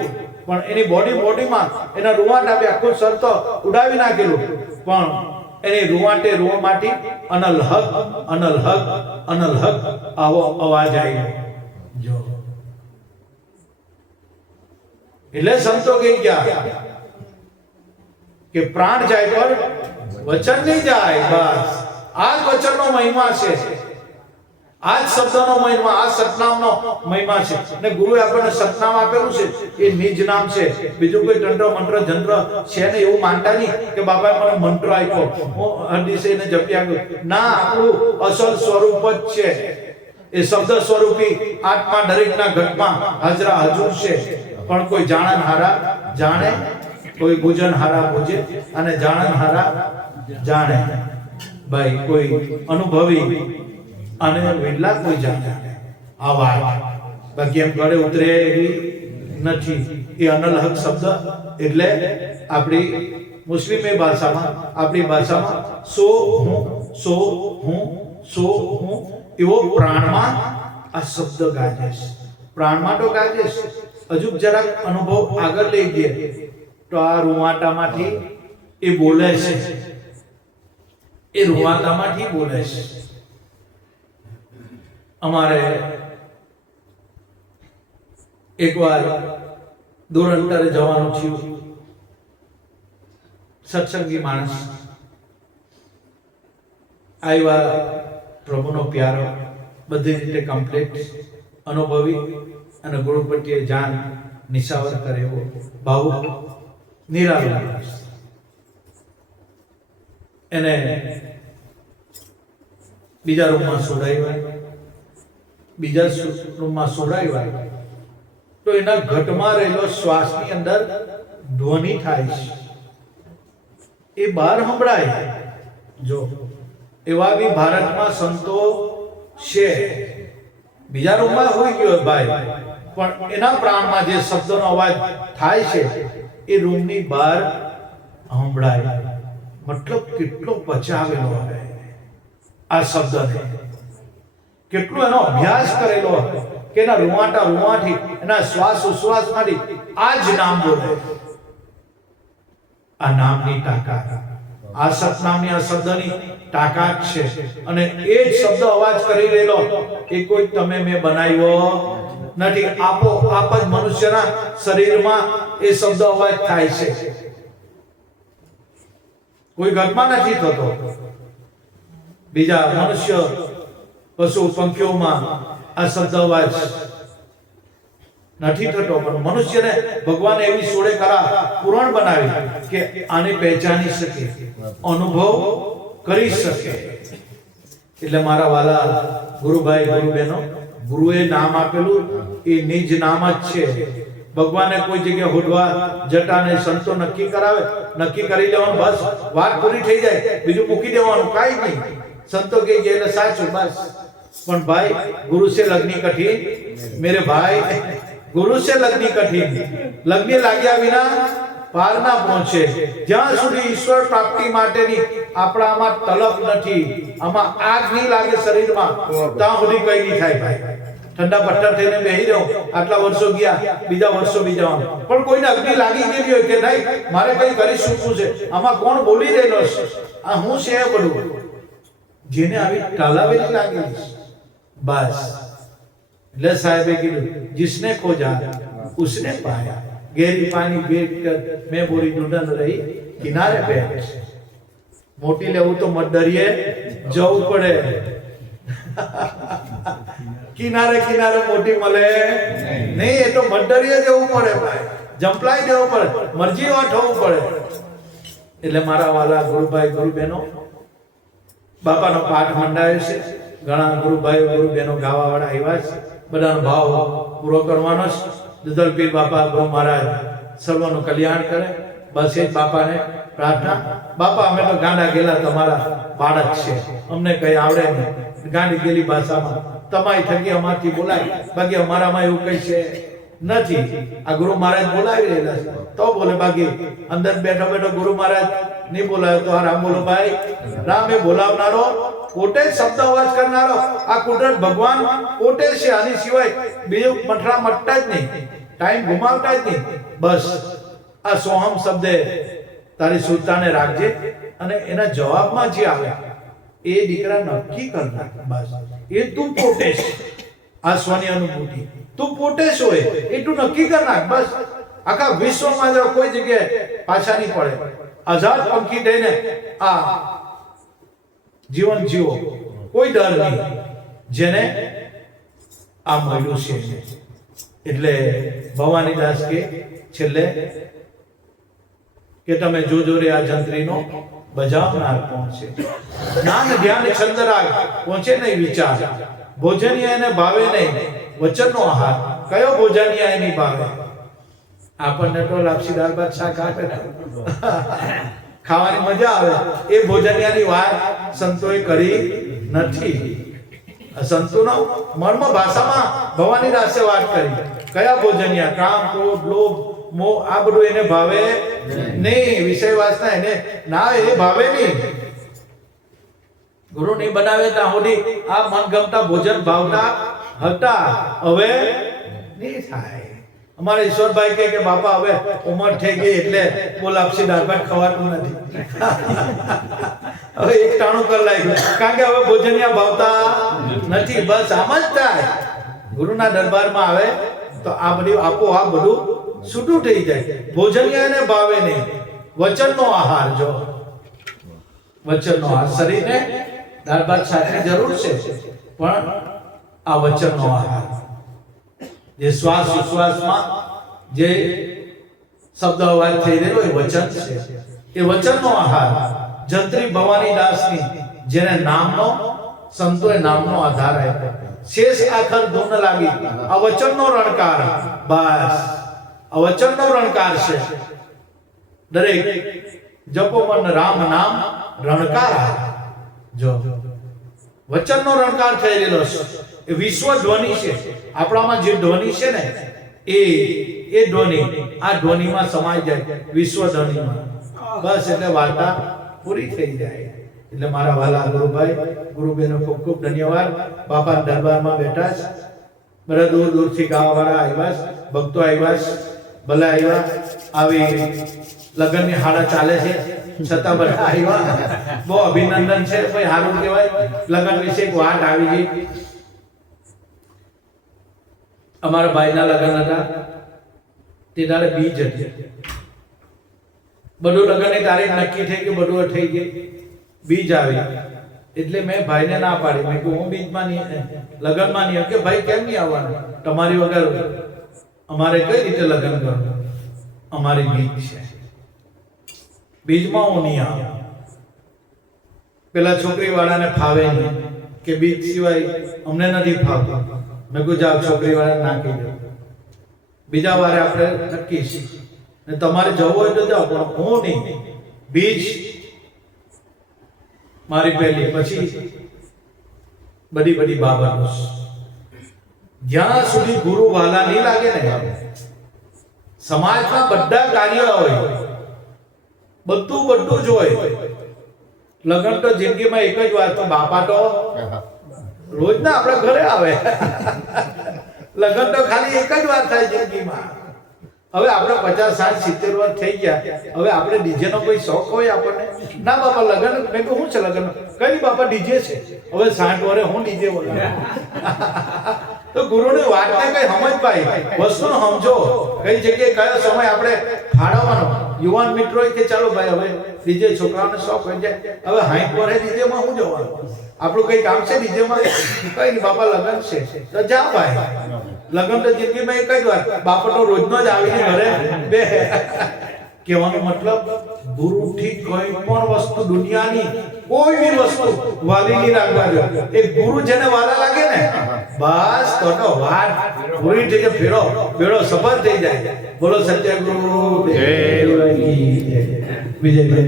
પણ એની બોડીમાં એના રૂવાટ આપે આખું સર તો ઉડાવી નાખેલું. પણ એની રૂવાટે રૂવામાંથી અનલ હક, અનલ હક, અનલ હક આવો અવાજ આવ્યો. જો એટલે સંતો કહી ગયા કે પ્રાણ જાય પર વચન નહીં જાય. બસ આ જ વચનનો મહિમા છે, આ જ શબ્દનો મહિમા, આ સતનામનો મહિમા છે. અને ગુરુએ આપણને સતનામ આપેલું છે, એ નિજ નામ છે. બીજું કોઈ તંત્ર મંત્ર જંત્ર છે ને એવું માનતા નહીં કે બાપાએ મને મંત્ર આપ્યો, હું હરદિશે એને જપી આવ્યો. ના, આપણું અસલ સ્વરૂપ જ છે. એ શબ્દ સ્વરૂપી આત્મા દરેકના ઘટમાં હાજરા હજુર છે. પણ કોઈ જાણનહારા જાણે કોઈ ભોજન હારા ભોજે અને જાણન હારા જાણે. ભાઈ કોઈ અનુભવી અને વેડલા કોઈ જાણે આ વાત. બાકી એમ ગળે ઉતરે એવી નથી. એ અનલહક શબ્દ એટલે આપણી મુસ્લિમ ભાષામાં, આપણી ભાષામાં સો હું એવો પ્રાણમાં આ શબ્દ ગાજે છે. પ્રાણમાં તો ગાજે છે. હજુ જરાક અનુભવ આગળ લઈ ગયા તો આ રૂવાટામાંથી એ બોલે છે. એ રૂવાટામાંથી બોલે છે. અમારે એકવાર દૂરાંતરે જવાનું થયું. સત્સંગી માણસ આવ્યા, પ્રભુનો પ્યારો, બધી રીતે કમ્પ્લીટ, અનુભવી અને ગુરુ પ્રત્યે જાન નિશાવર કરે એવો ભાવુક નિરાલો માણસ. એને બીજા રૂમમાં સોડાવ્યા. બીજા રૂમમાં સોડાવ્યા તો એના ઘટમાં રહેલો શ્વાસની અંદર ધ્વનિ થાય છે. એ બહાર સંભળાય. જો એવા બી ભારતમાં સંતો છે. બીજા રૂમમાં હોઈ ગયો ભાઈ, પણ એના પ્રાણમાં જે શબ્દનો અવાજ થાય છે એ રૂમની બહાર સંભળાય. મતલબ કેટલો પચાવેલો હોય આ શબ્દને, કેટલો એનો અભ્યાસ કરેલો હોય કે એના રૂવાથી, એના શ્વાસ ઉશ્વાસમાંથી આ જ નામ બોલે. આ નામની તાકાત, આ સતનામની, આ શબ્દની તાકાત છે. અને એ જ શબ્દ અવાજ કરી રહેલો એ કોઈ તમે મેં બનાવ્યો નથી. આપો આપ જ મનુષ્યના શરીરમાં એ શબ્દ અવાજ થાય છે. કોઈ ઘટમાં નથી થતો. બીજા મનુષ્ય, પશુ, પંખીઓમાં આ શબ્દ અવાજ નથી થતો, પણ મનુષ્યને ભગવાને એવી સોળે કરા પુરાણ બનાવી કે આને પહેચાની શકે, અનુભવ કરી શકે. એટલે મારા વાલા ગુરુભાઈ, ગુરુબહેનો, ગુરુએ નામ આપેલું એ નિજ નામ જ છે. ભગવાને કોઈ જગ્યાએ હોડવા જટાને સંતો નક્કી કરાવે, નક્કી કરી લેવાનું, બસ વાત પૂરી થઈ જાય, બીજું મૂકી દેવાનું, કાઈ નહીં. સંતો કહે એટલે સાચું, બસ. પણ ભાઈ, ગુરુ से लगनी कठिन मेरे भाई, गुरु से लगनी कठिन. લગ્ન લાગ્યા વિના પાર ના પહોંચે. જ્યાં સુધી ઈશ્વર પ્રાપ્તિ માટેની આપણામાં તલબ નથી, આમાં આગ નહીં લાગે શરીરમાં, ત્યાં સુધી કઈ નહીં થાય ભાઈ. ઠંડા પટ્ટા થઈને બેહી રહ્યો, આટલા વર્ષો ગયા, બીજા વર્ષો બીજા, પણ કોઈને અગ્નિ લાગી ગઈ હોય કે નહીં મારે કઈ કરી શકવું છે, આમાં કોણ બોલી રહેલો છે, આ હું છે એ બધું. જેને આવી તાલાવેલી લાગેલી બસ. એટલે સાહેબે કીધું, जिसने खोजा उसने पाया, गहरी पानी बेट कर मैं बोरी ढूंढन रही किनारे बैठ. મોટી લેવું તો મત દરિયે જવું પડે. કિનારે કિનારે મોટી મળે નહીં, એ તો મત દરિયે જવું પડે ભાઈ, જંપલાઈ જવું પડે, મરજી વાત થવું પડે. એટલે મારા વાલા ગુરુભાઈ, ગુરુબહેનો, બાપાનો પાઠ મંડાયો છે. ઘણા ગુરુભાઈઓ, ગુરુબહેનો ગાવા વાળા આવ્યા છે. બધાનો ભાવ પૂરો કરવાનો છે. દુધલ પીર બાપા, ગુરુ મહારાજ સર્વનું કલ્યાણ કરે. બસ એ જ બાપાને પ્રાર્થના. બાપા, અમે તો ગાંડા ગયેલા તમારા બાળક છે, અમને કઈ આવડે નહીં. ગાંડી ગયેલી ભાષામાં તમારી થકી અમારથી બોલાય, બાકી અમારામાં એવું કઈ છે નથી. આ ગુરુ મહારાજ બોલાવી રહેલા છે તો બોલે, બાકી અંદર બેઠો બેઠો ગુરુ મહારાજ નહીં બોલાવે તો રામ બોલો ભાઈ. રામ એ બોલાવનારો, પોતે જ શબ્દ અવાજ કરનારો. આ કુદરત ભગવાન પોતે છે, આની સિવાય બીજું મઠરા મટતા જ નહીં, ટાઈમ ગુમાવતા જ નહીં. બસ આ સોહમ શબ્દે તારી સુરતાને રાખજે, અને એના જવાબમાં જે આવે એ દીકરા નક્કી કરનાર. બસ એ તું પોતે છે. આ સ્વની અનુભૂતિ તું પોતે જ હોય એ તું નક્કી કરનાર. બસ આખા વિશ્વમાં જો કોઈ જગ્યાએ પાછા નહીં પડે. આઝાદ પંખી થઈને આ જીવન જીવો, કોઈ ડર નહીં, જેને આ મળ્યું છે. એટલે ભવાનીદાસ કે છેલ્લે કે તમે જોજો રે આ જંત્રીનો બજાવનાર પહોંચે. જ્ઞાન ધ્યાન છંદ રાગ પહોંચે નહીં વિચાર. ભોજનિયા એને ભાવે નહીં વચનનો આહાર. કયો ભોજનિયા એની ભાવે? આપણને તો લાપસી દાળ ભાત શાક આપે ને ખાવાની મજા આવે એ ભોજનિયાની વાત સંતોએ કરી નથી. સંતોનો મર્મ ભાષામાં ભવાની દાસે વાત કરી. કયા ભોજનિયા? કામ, ક્રોધ, લોભ, મોહ આ બધું એને ભાવે નહીં. વિષય વાસના એને ના એ ભાવે નહીં. ગુરુ નહીં બનાવે ત્યાં સુધી આ મનગમતા ભોજન ભાવતા હતા, હવે નહીં થાય. અમારે ઈશ્વરભાઈ કહે કે બાપા હવે ઉંમર થઈ ગઈ એટલે બોલાપસી દાળ ભાત ખવાતું નથી. હવે એક ટાણું કરી લાગ્યું કારણ કે હવે ભોજનિયા ભાવતા નથી. બસ આમ જ થાય. ગુરુના દરબારમાં આવે તો આ બધી આપોઆપ બધું છૂટું થઈ જાય. ભોજનિયાને ભાવે નહીં. વચનનો આહાર, જો વચનનો આહાર, શરીરને દાળ ભાત શાકની જરૂર છે પણ આ વચનનો આહાર, જે શ્વાસ ઉશ્વાસમાં જે શબ્દ અવાજ થઈ રહ્યો એ વચન છે. એ વચનનો આહાર જંત્રી ભવાની દાસની જેને નામનો સંતોએ નામનો આધાર આપ્યો. શેષ આખર ધૂન લાગી આ વચનનો રણકાર. બસ આ વચનનો રણકાર છે. દરેક જપો મન રામ નામ રણકાર. જો વચનનો રણકાર થઈ રહેલો છે. એ વિશ્વ ધ્વનિ છે. આપણામાં જે ધ્વનિ છે ને એ ધ્વનિ આ ધ્વનિમાં સમાઈ જાય, વિશ્વ ધ્વનિમાં. બસ એટલે વાર્તા પૂરી થઈ જાય. એટલે મારા વાલા ગુરુભાઈ ગુરુબેનો ખૂબ ખૂબ ધન્યવાદ. બાપા દરબારમાં બેઠા છે, બધા દૂર દૂરથી ગાવાવાળા આવ્યા, ભક્તો આવ્યા, ભલે આવ્યા. આવી લગ્નની હાડા ચાલે છે છતાં બધા આવ્યા. બહુ અભિનંદન છે. કોઈ સારું કહેવાય. લગ્ન વિશે એક વાત આવી ગઈ. અમારા ભાઈના લગ્ન હતા તે દાડે બીજ હતી. બધું લગ્નની તારીખ નક્કી થઈ ગઈ, બધું થઈ ગઈ. બીજ આવી એટલે મેં ભાઈને ના પાડી. મેં કહ્યું હું બીજમાં નહીં, લગ્નમાં નહીં. કે ભાઈ કેમ નહીં આવવાનું? તમારી વગર અમારે કઈ રીતે લગ્ન કરવું? અમારી બીજ છે, બીજમાં હું નહીં આવું. પેલા છોકરી વાળાને ફાવે નહીં કે બીજ સિવાય અમને નથી ફાવતું. મેં કહું જાઓ છોકરી વાળાને નાખી દો, બીજા વારે આપણે નક્કી છે. ને તમારે જવું હોય તો જાઓ પણ હું નહીં. બીજ મારી પહેલી, પછી બધી બધી બાબતો. જ્યાં સુધી ગુરુ વાલા નહીં લાગે ને, સમાજમાં બધા કાર્ય હોય, બધું જ હોય. લગ્ન તો જિંદગીમાં એક જ વાર. તો બાપા તો રોજ ના આપણા ઘરે આવે. લગ્ન તો ખાલી એક જ વાર થાય જિંદગીમાં. હવે આપણે 50, 60, 70 વર્ષ થઈ ગયા. હવે આપણે ડીજે નો કોઈ શોખ હોય આપણને? ના બાપા લગ્ન. મેં કહું શું છે લગ્ન? કઈ બાપા ડીજે છે. હવે 60 વર્ષે હું ડીજે બોલાવું? તો ગુરુની વાતને કઈ સમજ ભાઈ, વસ્તુને સમજો. કઈ જગ્યાએ કયો સમય આપણે ફાળવવાનો. યુવાન મિત્રો કે ચાલો ભાઈ હવે ડીજે છોકરાઓને શોખ હોય જાય. હવે 60 વર્ષે ડીજેમાં હું જવાનું? આપણું કઈ કામ છે ડીજેમાં? કઈ નહીં બાપા, લગ્ન છે તો જા ભાઈ. લગ્ન તો જિંદગીમાં એક જ વાર. બાપા તો રોજનો જ આવીને ઘરે બે. કહેવાનો મતલબ ગુરુથી કોઈ પણ વસ્તુ, દુનિયાની કોઈ બી વસ્તુ વાલી નહીં રાખવા દો. એ ગુરુ જેને વાલા લાગે ને બસ તો વાત પૂરી થઈ જાય. ફેરો ફેરો સફળ થઈ જાય. બોલો સત્ય ગુરુ દેવની જય. વિજયભાઈ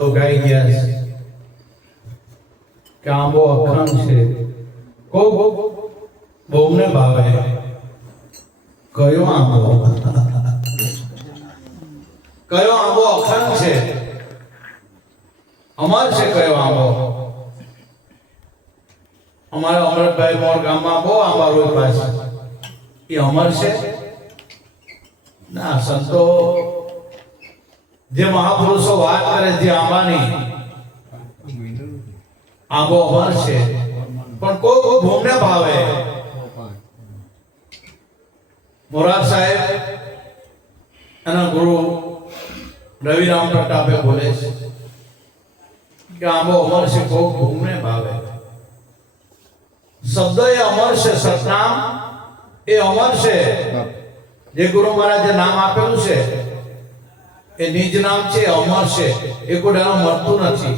તો ગાઈ ગયા કે આંબો અખંડ છે. બહુને ભાવે. કયો આંબો? કયો આંબો અખંડ છે, અમર છે? કયો આંબો? અમારા અમરતભાઈ મોર ગામમાં બહુ આંબા રોજ પાસે. એ અમર છે ના? સંતો જે મહાપુરુષો વાત કરે છે આંબાની, આંબો અમર છે પણ કોઈ ભૂમને ભાવે. મોરાર સાહેબ એના ગુરુ રવિરામ પ્રતાપે બોલે છે કે આંબો અમર છે, કોઈ ભૂમને ભાવે. શબ્દ એ અમર છે. સતનામ એ અમર છે. જે ગુરુ મહારાજે નામ આપેલું છે એ નિજ નામ છે, અમર છે. એ કોઈ દાડો મરતું નથી.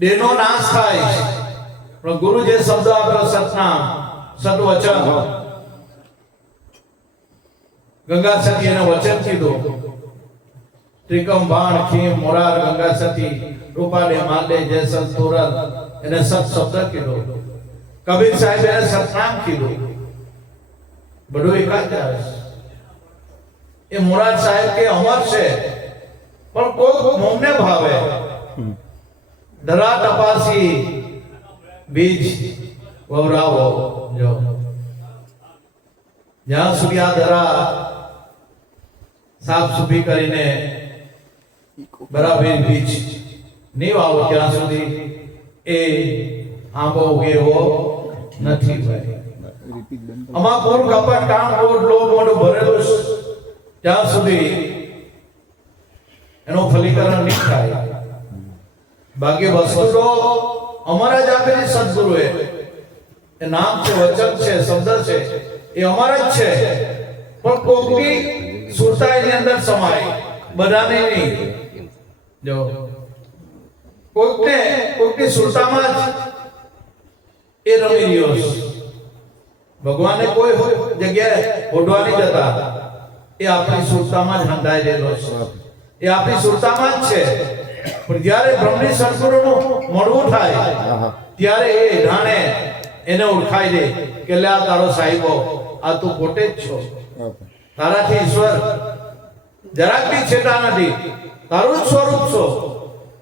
દેહનો નાશ થાય છે, પણ ગુરુ જે શબ્દ આપ્યો, સતનામ, સદવચન, ગંગા સતી એને વચન કીધું. ત્રિકમ બાણ ખીમ મોરાર ગંગા સતી રૂપાડે માંડે જેસલ તોરલ, એને સત શબ્દ કીધો. કબીર સાહેબ એને સતનામ કીધું. બધું એક જ આવે છે. એ મોરાર સાહેબ કે અમર છે, પણ કોઈ મોમને ભાવે. ધરા તપાસી બીજ વવરાવો જો. જ્યાં સુધી આ ધરા સાફ સુફી કરીને બરાબર બીજ નહીં વાવો ત્યાં સુધી એ આંબો ઉગે એવો નથી ભાઈ. આમાં પૂરું કપટ કામ રોડ લોટ મોટું ભરેલું છે ત્યાં સુધી એનું ફલીકરણ નહીં થાય. બાકી વસ્તુ તો અમારા જ આપેલી સદગુરુએ. એ નામ છે, વચન છે, શબ્દ છે, એ અમારા જ છે. પણ કોકની સુરતા એની અંદર સમાય, બધાને નહીં. જો કોકની સુરતામાં જ એ રમી રહ્યો છે. ભગવાને કોઈ જગ્યાએ ઓઢવાની જતા, એ આપણી સુરતામાં જ હંધાઈ રહેલો છે. એ આપણી સુરતામાં જ છે. પણ જ્યારે બ્રહ્મની સદગુરુનું મળવું થાય ત્યારે એ ઢાણે એને ઓળખાઈ દે કે લે આ તારો સાહેબો, આ તું પોતે જ છો. તારાથી ઈશ્વર જરાક બી છેટા નથી, તારું જ સ્વરૂપ છો.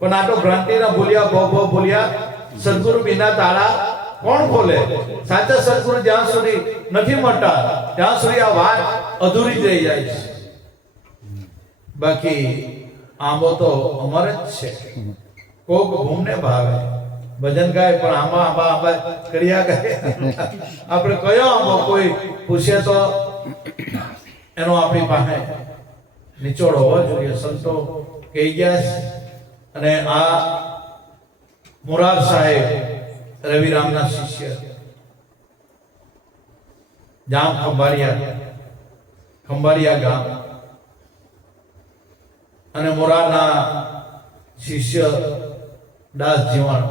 પણ આ તો ભ્રાંતિના ભૂલ્યા, ભો ભૂલ્યા. સદગુરુ વિના તારા કોણ ખોલે? સાચા સદગુરુ જ્યાં સુધી નથી મળતા ત્યાં સુધી આ વાત અધૂરી જ રહી જાય છે. બાકી આંબો તો અમર જ છે. કોક ભૂમને ભાવે, ભજન ગાય પણ આંબા આંબા આંબા કર્યા કરે. આપણે કયો આંબો કોઈ પૂછે તો એનો આપણી પાસે નિચોડ હોવો જોઈએ. સંતો કહી ગયા છે. અને આ મોરાર સાહેબ રવિરામના શિષ્ય, જામ ખંભાળિયા ગામ, અને મોરારના શિષ્ય દાસ જીવણ.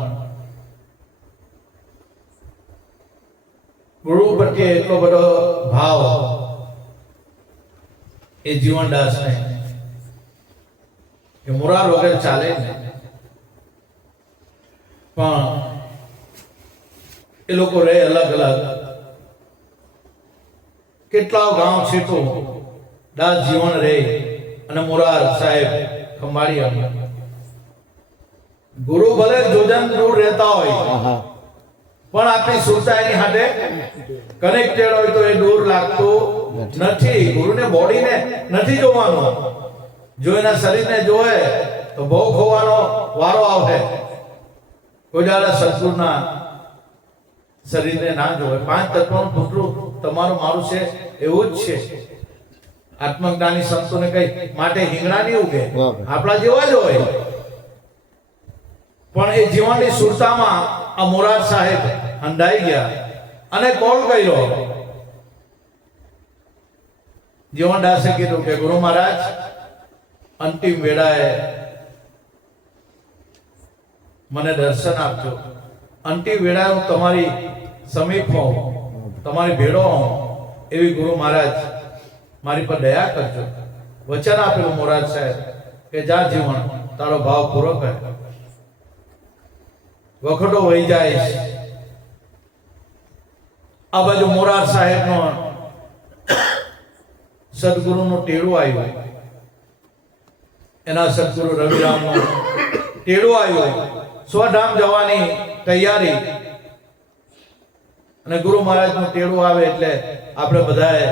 ગુરુ પ્રત્યે એટલો બધો ભાવ એ જીવનદાસને કે મોરાર વગર ચાલે ને. પણ એ લોકો રહે અલગ અલગ. કેટલા ગામ છેટો દાસ જીવન રહે અને મોરાર સાહેબ ખંભાળિયા. ગુરુ ભલે જોજન દૂર રહેતા હોય પણ આપણી સુરતા એની હાથે કનેક્ટેડ હોય તો એ દૂર લાગતું નથી. ગુરુને બોડીને નથી જોવાનો. જો એના શરીરને જોવે તો બહુ ખોવાનો વારો આવે. કોઈ દાડા સદગુરુના શરીરને ના જોવે. પાંચ તત્વનું પુત્રું તમારું મારું છે એવું જ છે. આત્મજ્ઞાની સંતોને કઈ માટે હિંગણા નહીં ઉગે, આપણા જેવા જ હોય. પણ એ જીવનની સુરતામાં આ મોરાર સાહેબ હંડાઈ ગયા અને કોલ કર્યો. જીવનદાસે કીધું કે ગુરુ મહારાજ, અંતિમ વેળાએ મને દર્શન આપજો. અંતિમ વેળાએ હું તમારી સમીપ હોઉં, તમારી ભેળો હોઉં એવી ગુરુ મહારાજ મારી પર દયા કરજો. વચન આપેલું મોરાર સાહેબ કે જા જીવન, તારો ભાવ પૂરો કર. વખતો વહી જાય છે. આ બાજુ મોરાર સાહેબનો સદગુરુનું ટેડું આવ્યું. એના સદગુરુ રવિરામનું ટેડું આવ્યું. સ્વધામ જવાની તૈયારી. અને ગુરુ મહારાજનું ટેડું આવે એટલે આપણે બધાએ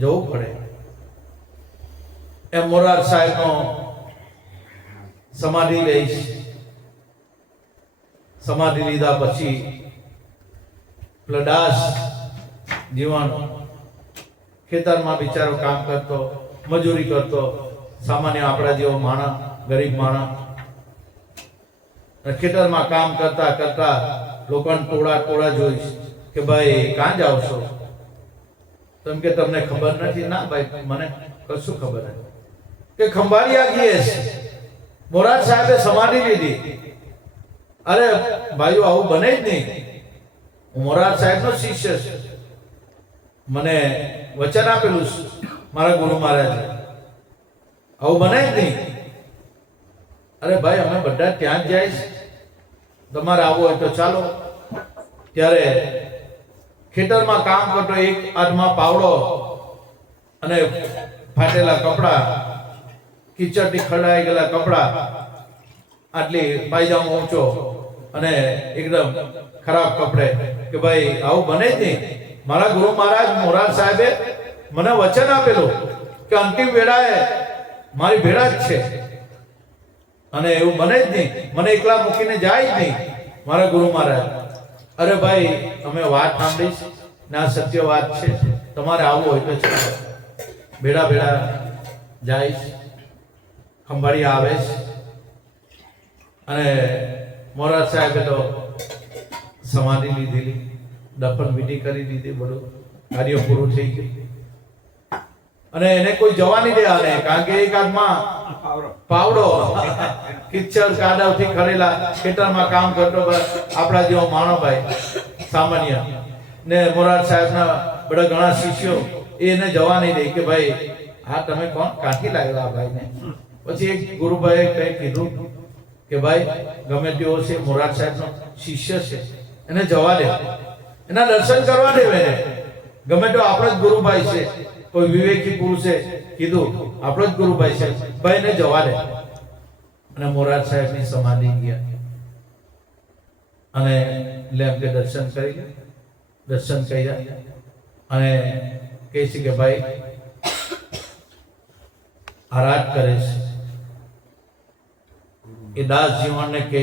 જવું પડે. એમ મોરાર સાહેબનો સમાધિ લઈશ. સમાધિ લીધા પછી દાસ જીવન ખેતરમાં બિચારો કામ કરતો, મજૂરી કરતો, સામાન્ય આપણા જેવો માણસ, ગરીબ માણસ. ખેતરમાં કામ કરતા કરતા લોકોને ટોળા જોઈશ કે ભાઈ કાં જાવ છો? તો એમ કે તમને ખબર નથી? ના ભાઈ, મને કશું ખબર નથી. કે ખંભાળિયા ગીએ મોરાર સાહેબે સમાધિ લીધી. અરે ભાઈઓ, આવું બને જ નહીં. હું મોરાર સાહેબનો શિષ્ય છું, મને વચન આપેલું છે મારા ગુરુ મહારાજે, આવું બને જ નહીં. અરે ભાઈ, અમે બધા ત્યાં જ જાય, તમારે આવવું હોય તો ચાલો. ત્યારે ખેતરમાં કામ કરતો એક હાથમાં પાવડો અને ફાટેલા કપડા, કીચડથી ખરડાઈ ગયેલા કપડા, આટલી પાયજામો ઊંચો અને એકદમ ખરાબ કપડે. કે ભાઈ, આવું બને જ નહીં. મારા ગુરુ મહારાજ મોરાર સાહેબે મને વચન આપેલું કે અંતિમ વેળાએ મારી ભેળા જ છે અને એવું બને જ નહીં, મને એકલા મૂકીને જાય જ નહીં મારા ગુરુ મહારાજ. અરે ભાઈ, અમે વાત સાંભળીશ ને આ સત્ય વાત છે, તમારે આવવું હોય તો ચાલો. ભેળા ભેળા જઈશ, ખંભાળી આવે અને મોરાર સાહેબે તો સમાધિ લીધેલી, દફન વિધિ કરી દીધી, બધું કાર્ય પૂરું થઈ ગયું. અને એને કોઈ જવા નહીં દે, આને કારણ કે એક હાથમાં પાવડો, કિચડ કાદવથી ખરેલા ખેતરમાં કામ કરતો આપણા જેવો માણો ભાઈ સામાન્ય, ને મોરાર સાહેબના બધા ઘણા શિષ્યો એને જવા નહીં દે કે ભાઈ, આ તમે કોણ, કાંથી લાવ્યા આ ભાઈને? પછી એક ગુરુભાઈએ કંઈ કીધું કે ભાઈ, ગમે તેવો છે, મોરાર સાહેબનો શિષ્ય છે, એને જવા દે, એના દર્શન કરવા દે. એને ગમે તો આપણો જ ગુરુભાઈ છે, કોઈ વિવેકી પુરુષે કીધું આપણો જ ગુરુભાઈ છે, ભાઈ ને જવા દે. અને મોરાર સાહેબની સમાધિ ગયા અને લેમ કે દર્શન કરી, દર્શન કર્યા અને કહે છે કે ભાઈ, આરાધ કરે છે. એ દાસ જીવનને કહે,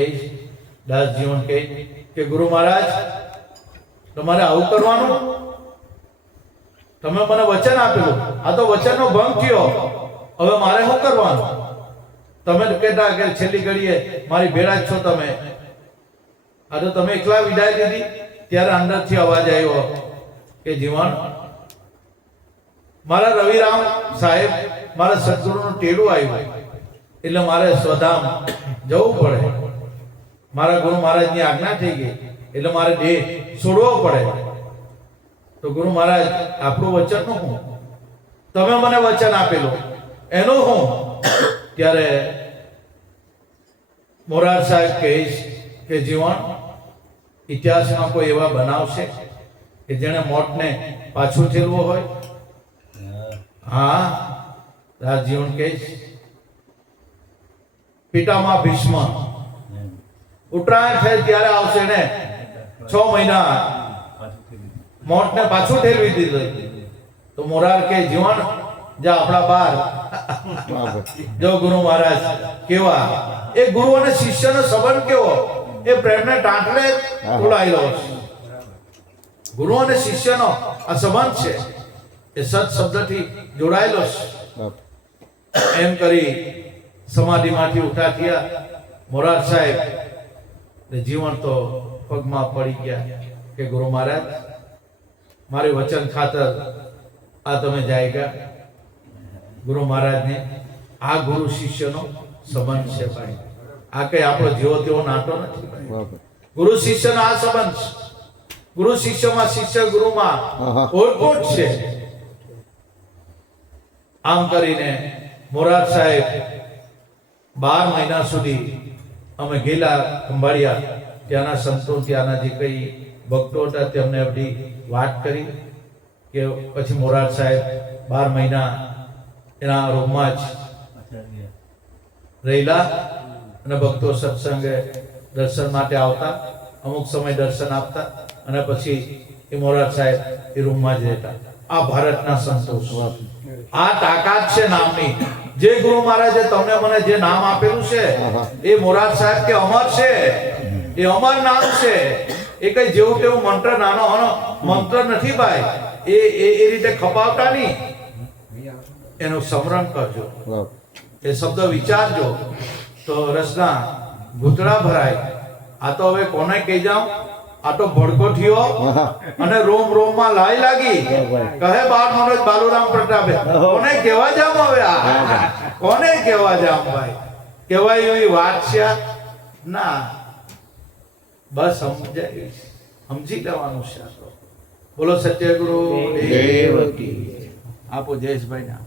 દાસ જીવન કહે કે ગુરુ મહારાજ, તમારે આવું કરવાનું? તમે મને વચન આપેલું, આ તો વચનનો ભંગ થયો, હવે મારે શું કરવાનું? તમે કહેતા કે છેલ્લી ઘડીએ મારી ભેળા જ છો તમે, આ તો તમે એકલા વિદાય દીધી. ત્યારે અંદરથી અવાજ આવ્યો કે જીવન, મારા રવિરામ સાહેબ, મારા સદગુરુનું ટેડું આવ્યું એટલે મારે સ્વધામ જવું પડે. મારા ગુરુ મહારાજની આજ્ઞા થઈ ગઈ એટલે મારે દેહ છોડવો પડે. તો ગુરુ મહારાજ, આપણું વચનનું હું? તમે મને વચન આપેલું એનું હું? ત્યારે મોરાર સાહેબ કહે કે જીવન, ઇતિહાસમાં કોઈ એવા બનાવ છે કે જેણે મોતને પાછું ઠેલવો હોય? હા, રાજજીવન કહે પિતામાં ભીષ્મ ઉત્તરાયણ થાય ત્યારે આવશે ને 6 મહિના મોતને પાછું ઠેલવી દીધું. તો મોરાર કે જીવન, જા આપણા બાર જો ગુરુ મહારાજ કેવા, એ ગુરુ અને શિષ્યનો સંબંધ કેવો, એ પ્રેમને ટાંટલે તોડાયેલો છે. ગુરુ અને શિષ્યનો આ સંબંધ છે, એ સત શબ્દથી જોડાયેલો છે. એમ કરી સમાધિમાંથી ઉઠા થયા મોરાર સાહેબ. જીવન તો પગમાં પડી ગયા કે ગુરુ મહારાજ, મારે વચન ખાતર આ તમે જાયગા. ગુરુ મહારાજને આ ગુરુ શિષ્યનો સંબંધ છે ભાઈ, આ કઈ આપણો જેવો તેવો નાતો નથી ભાઈ. ગુરુ શિષ્યનો આ સંબંધ છે. ગુરુ શિષ્યમાં, શિષ્ય ગુરુમાં ઓળખોટ છે. આમ કરીને મોરાર સાહેબ 12 મહિના સુધી અમે ગયેલા ખંભાળિયા. ત્યાંના સંતો, ત્યાંના જે કઈ ભક્તો હતા તેમને બધી વાત કરી કે પછી મોરાર સાહેબ 12 મહિના એના રૂમમાં જ રહેલા અને ભક્તો સત્સંગે દર્શન માટે આવતા, અમુક સમય દર્શન આપતા અને પછી એ મોરાર સાહેબ એ રૂમમાં જ રહેતા. આ ભારતના સંતોષ, આ તાકાત છે નામની. જે ગુરુ મહારાજે તમને મને જે નામ આપેલું છે એ મોરાર સાહેબ કે અમર છે, એ અમર નામ છે. એ કઈ જેવું તેવું મંત્ર, નાનો મંત્ર નથી ભાઈ. એ રીતે ખપાવતા નહીં, એનું સ્મરણ કરજો, એ શબ્દ વિચારજો તો રસના ઘૂંટડા ભરાય. આ તો હવે કોને કહી જાઉં, આ તો ભડકો થયો હા. અને રોમ રોમ માં લાઈ લાગી હા, ભાઈ. કહે બાળ મનોજ બાલુરામ પ્રતાપે કોને કેવા જામ હવે આ કોને કેવા જામ ભાઈ કેવાય એવી વાત છે આ? ના બસ સમજી લેવાનું છે આ તો. બોલો સત્યગુરુ દેવ દેવ કી જય. આપો જયેશભાઈ ના